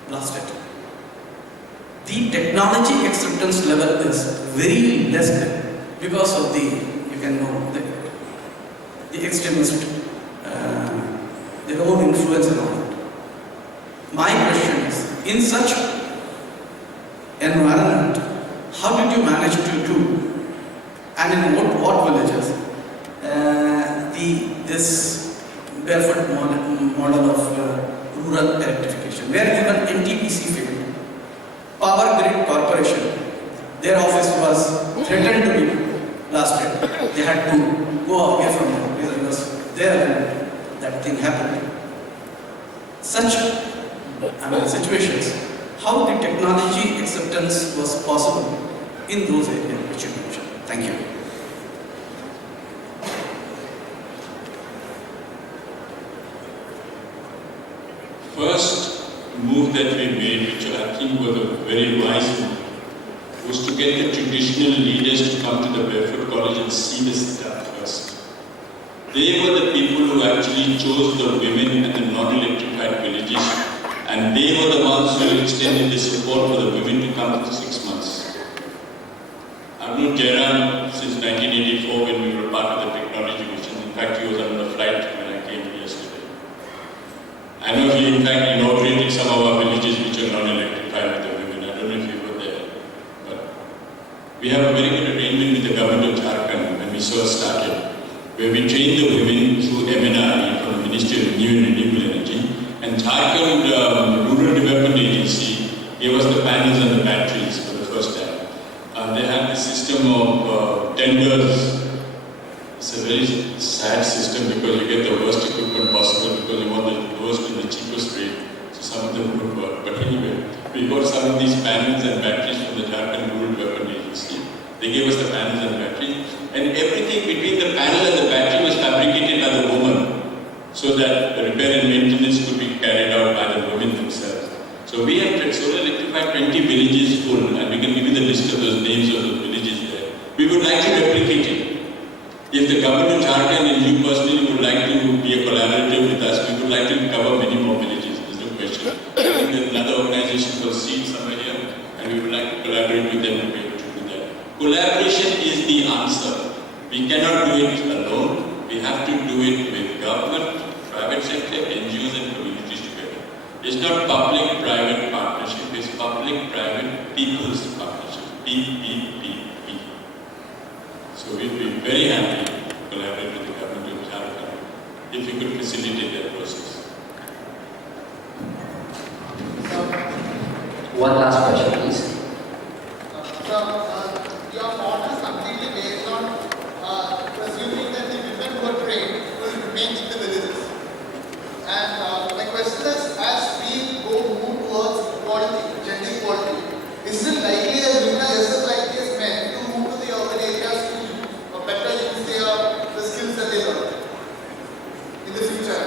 blasted. The technology acceptance level is very less than because of the extremist, their own influence and all that. My question is, in such environment, how did you manage to do, and in what villages, this Barefoot model of rural electrification, where even NTPC failed. Power Grid Corporation, their office was threatened to be blasted. They had to go away from them because there that thing happened. Such situations, how the technology acceptance was possible in those areas which you mentioned. Thank you. First move that we made, which I think was a very wise move, was to get the traditional leaders to come to the Barefoot College and see the setup first. They were the people who actually chose the women and the non-electrified villages, and they were the ones who extended the support for the women to come for 6 months. I've known Jairam since 1984 when we were part of the technology mission. In fact, he was on the flight when I came yesterday. I know he in fact inaugurated some of our villages which are non-electrified with the women. I don't know if you were there. But we have a very good arrangement with the government of Jharkhand when we first started, where we trained the women through MNRE from the Ministry of New and Renewable Energy, and Jharkhand Rural Development Agency gave us the panels and the batteries for the first time. They had the system of tenders. It's a very sad system because you get the worst equipment possible because you want the lowest and the cheapest rate. So some of them would work. But anyway, we got some of these panels and batteries from the Jharkhand Rural Development Agency. They gave us the panels and batteries. And everything between the panel and the battery was fabricated by the woman so that the repair and maintenance could be carried out by the women themselves. So we have solar electrified 20 villages full, and we can give you the list of those names of the villages there. We would like to replicate it. If the government of Jharkhand and you personally would like to be a collaborative with us, we would like to cover many more villages. There's no question. I think there's another organization called SEED somewhere here, and we would like to collaborate with them to be able to do that. Collaboration is the answer. We cannot do it alone. We have to do it with government, private sector, NGOs and communities together. It's not public-private partnership, it's public-private people's partnership. PPP. So we'd be very happy to collaborate with the government of Jharkhand if you could facilitate that process. One last question, please. Your model is completely based on presuming that the women who are trained will remain in the villages. And my question is, as we move towards equality, gender equality, is it likely that women are just as likely as men to move to the urban areas to better use the skills that they learn in the future,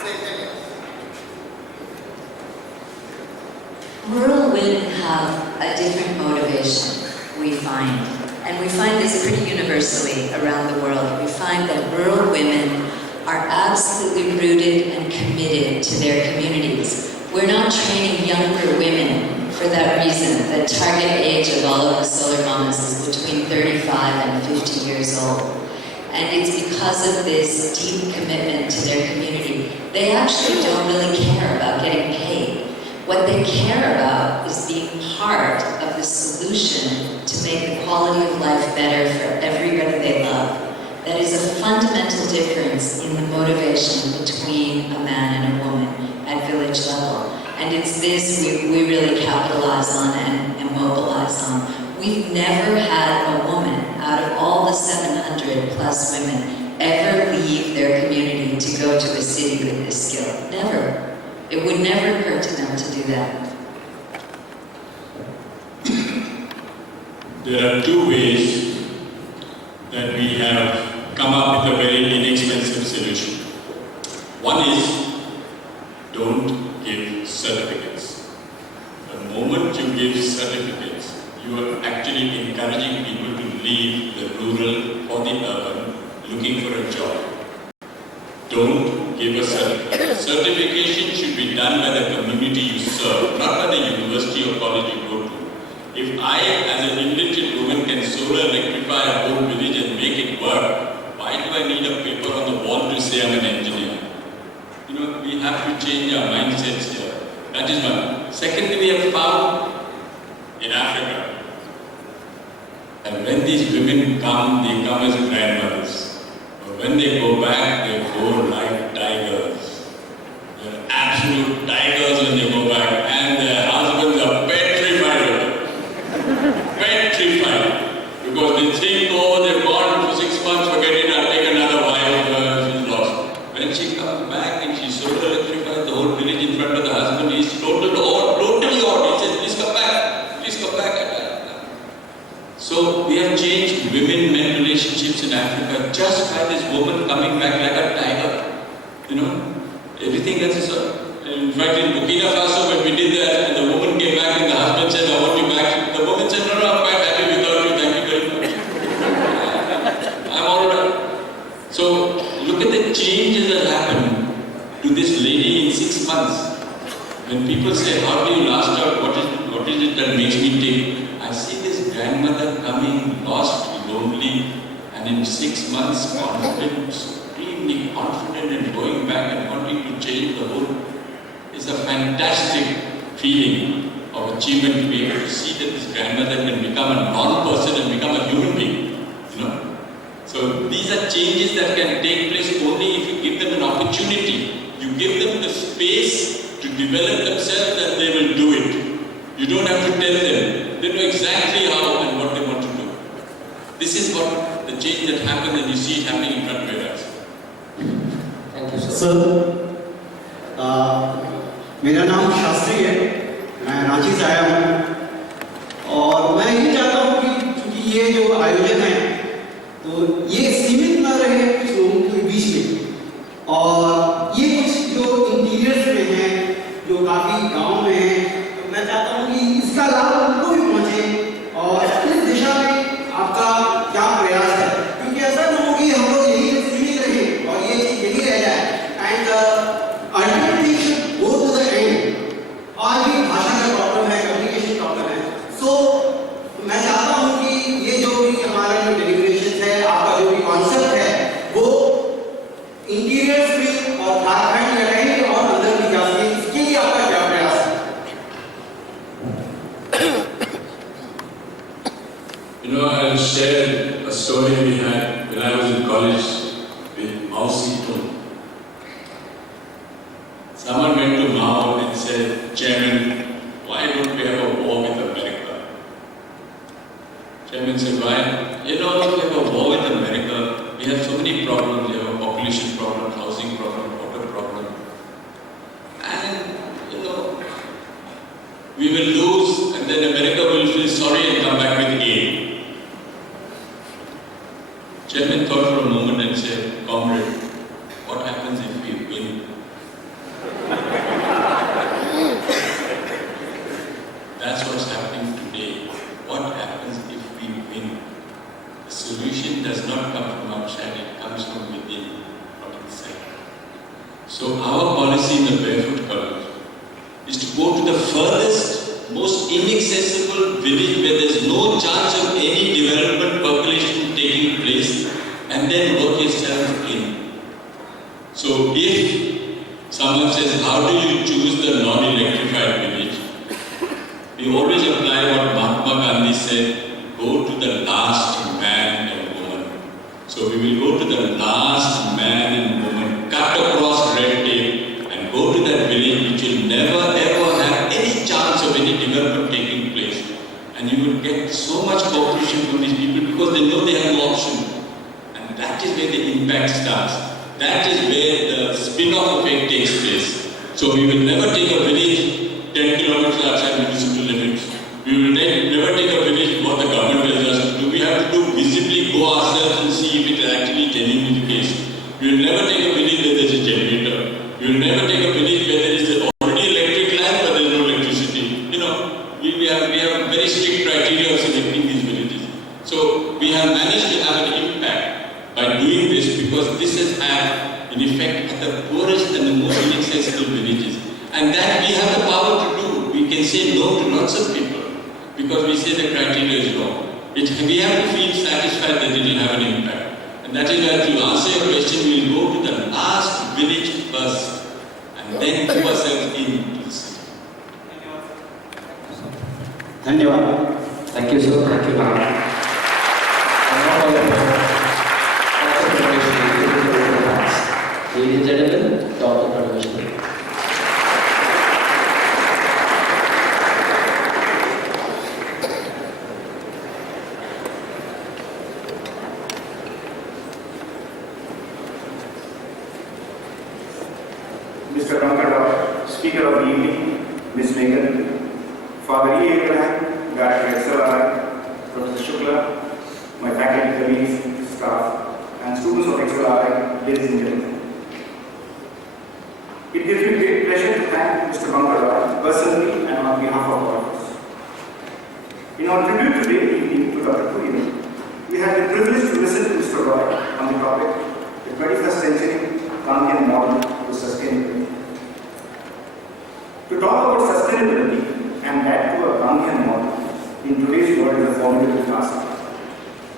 say 10 years? Rural women have a different motivation, we find. And we find this pretty universally around the world. We find that rural women are absolutely rooted and committed to their communities. We're not training younger women for that reason. The target age of all of the solar mamas is between 35 and 50 years old. And it's because of this deep commitment to their community. They actually don't really care about getting paid. What they care about is being part of the solution to make the quality of life better for everybody they love. That is a fundamental difference in the motivation between a man and a woman at village level. And it's this we really capitalize on and mobilize on. We've never had a woman out of all the 700 plus women ever leave their community to go to a city with this skill. Never. It would never occur to them to do that. There are two ways that we have come up with a very inexpensive solution. One is, don't give certificates. The moment you give certificates, you are actually encouraging people to leave the rural for the urban, looking for a job. Don't give a certificate. Certification should be done by the community you serve, not by the university or college you go to. If I, as an illiterate woman, can solar electrify a whole village and make it work, why do I need a paper on the wall to say I'm an engineer? You know, we have to change our mindsets here. That is one. Secondly, we have found in Africa, and when these women come, they come as grandmothers. But when they go back, they go like tigers. They're absolute tigers when they go back, and their husbands are petrified of them. Petrified. Because they think, oh, they've gone for 6 months, forget it, I'll take another wife, she's lost. When she comes back and she solar electrifies the whole village in front of the husband, he's totally odd. He says, please come back, please come back. So we have changed women-men relationships in Africa just by this woman coming back like a tiger. You know, everything else is in fact in Burkina Faso when we did that and the woman came back and the husband said, I want you back. The woman said, no, I'm quite happy without you, thank you very much. I'm alright. So look at the changes that happened to this lady in 6 months. When people say, how do you last out, what is it that makes me take? I see this grandmother coming lost, lonely, and in 6 months confident, supremely confident and going back and wanting to change the whole. It's a fantastic feeling of achievement to be able to see that this grandmother can become a non-person and become a human being. You know? So these are changes that can take place only if you give them an opportunity. You give them the space to develop themselves and they will do it. You don't have to tell them. They know exactly how and what they want to do. This is what the change that happens and you see it happening in front of your eyes. Thank you, sir. Sir मेरा नाम शास्त्री है, मैं रांची से आया हूँ और मैं ये चाहता हूँ कि ये जो आयोजन है तो ये सीमित ना रहे कुछ लोगों के बीच में और ये कुछ जो इंटीरियर्स में हैं, जो काफ़ी गांव में हैं, तो मैं चाहता हूँ कि इसका लाभ उनको भी पहुँचे और इस दिशा में आपका क्या प्रयास है, क्योंकि ऐसा ना हो कि हम लोग यही सीमित रहे और ये चीज़ यही रह जाए and ultimately should go to the end. आज भी भाषा का प्रॉब्लम है, कम्युनिकेशन प्रॉब्लम है. So मैं चाहता हूँ कि ये जो भी हमारा जो डेलिब्रेशन है, आपका जो भी कॉन्सेप्ट है, वो इंटीरियर्स में और झारखंड में रहे और अंदर भी जा सके. इसके लिए आपका क्या प्रयास है? You know, I'll share a story we had when I was in college with Mao Zedong. Someone went to Mao and said, Chairman, why don't we have a war with America? Chairman said, why? You know, we have a war with America. We have so many problems. We have a population problem, housing problem, water problem. And, you know, we will lose and then America will feel sorry and come back with aid. Chairman thought for a moment and said, Comrade, what happens if we win? That's what's happening today. What happens if we win? The solution does not come from outside, it comes from within, from inside. So our policy in the Barefoot College is to go to the furthest, most inaccessible village where there's no chance of any development population taking place and then work yourself in. So if someone says, how do you choose the non-electrified village? We always apply what Mahatma Gandhi said, go to the last man and woman. So we will go to the last man and woman, cut across red tape and go to that village which will never ever have any chance of any development taking place. And you will get so much cooperation from these people because they know they have no option. And that is where the impact starts. That is where the spin-off effect takes place. So we will never take a village 10 kilometers outside municipal limits. We will never take a village what the government tells us to do. We have to do visibly go ourselves and see if it is actually genuinely the case. We will never take a village where there is a generator. We will never take a village where there is already electric line but there is no electricity. You know, we have very strict criteria of And that we have the power to do. We can say no to lots of people because we say the criteria is wrong. We have to feel satisfied that it will have an impact. And that is why, to answer your question, we will go to the last village first and then give ourselves into the city. Dhanyawad. Thank you, sir. Thank you, ma'am. Ladies and gentlemen, Dr. Pradeshwari. Mr. Bankar, Speaker of the evening, Ms. Megan, Father E. Abraham, Director XLRI, Professor Shukla, my faculty colleagues, staff, and students of XLRI, ladies and gentlemen. It gives me great pleasure to thank Mr. Bankar personally and on behalf of all of us. In our tribute today evening to Dr. Kurien, we had the privilege to listen to Mr. Roy on the topic, the 21st century Gandhian model to sustainability. To talk about sustainability and that to a Gandhian model in today's world is a formidable task.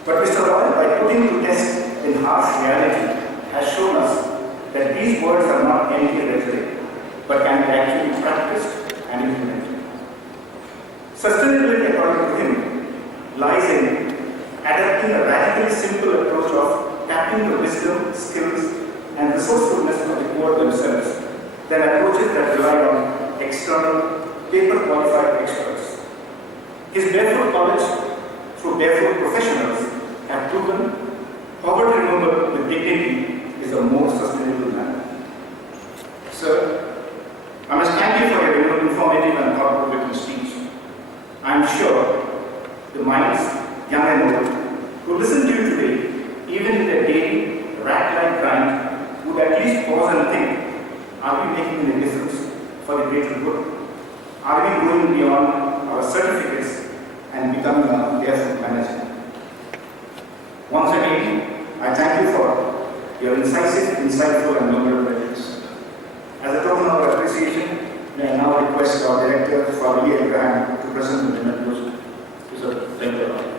But Mr. Roy, by putting to test in harsh reality, has shown us that these words are not empty rhetoric, but can be actually practiced and implemented. Sustainability, according to him, lies in adapting a radically simple approach of tapping the wisdom, skills, and resourcefulness of the poor themselves than approaches that rely on external, paper-qualified experts. His Barefoot College, through Barefoot professionals, have proven poverty removal with dignity is a more sustainable manner. Sir, I must thank you for your informative and thought-provoking speech. I am sure the minds, young and old, who listen to you today, even in their daily rat-like grind, would at least pause and think, are we making a difference for the greater good? Are we going beyond our certificates and becoming a Barefoot manager? Once again, I thank you for your incisive, insightful, and memorable lectures. As a token of appreciation, may I now request our Director, Father E. Abraham, to present the dinner close. Thank you.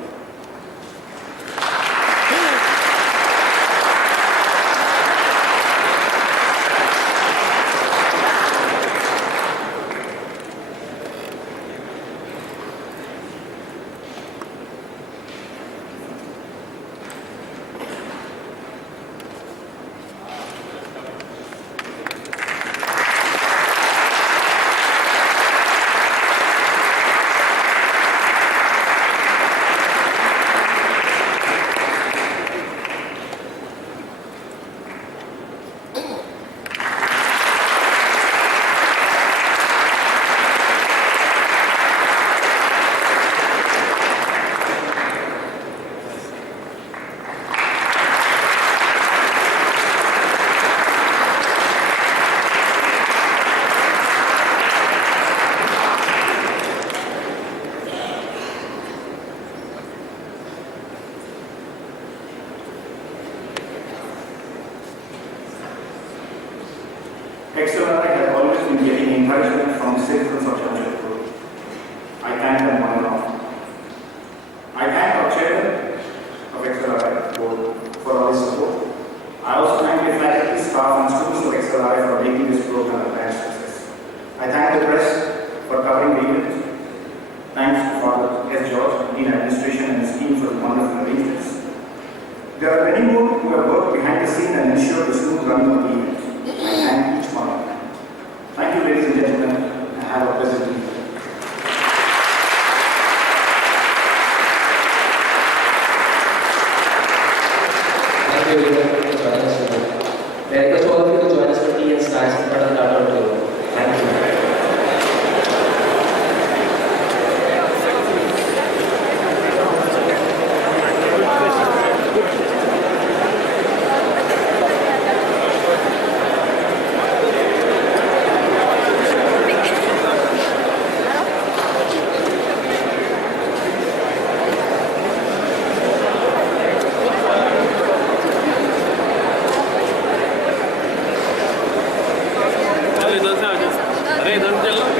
XLRI has always been getting encouragement from citizens of Jamshedpur. I thank them one and all. I thank our chairman of XLRI board for all his support. I also thank the faculty, staff, and students of XLRI for making this program a grand success. I thank the press for covering the event. Thanks to Father S. George, Dean Administration, and his team for the wonderful arrangements. There are many more who have worked behind the scene and ensured the smooth running of the event. I thank each one of them. Thank you, ladies and gentlemen, and have a pleasant evening. Thank you everyone for joining us today. May I request all of you to join us for tea and snacks in front of the auditorium. Thank you. don't tell.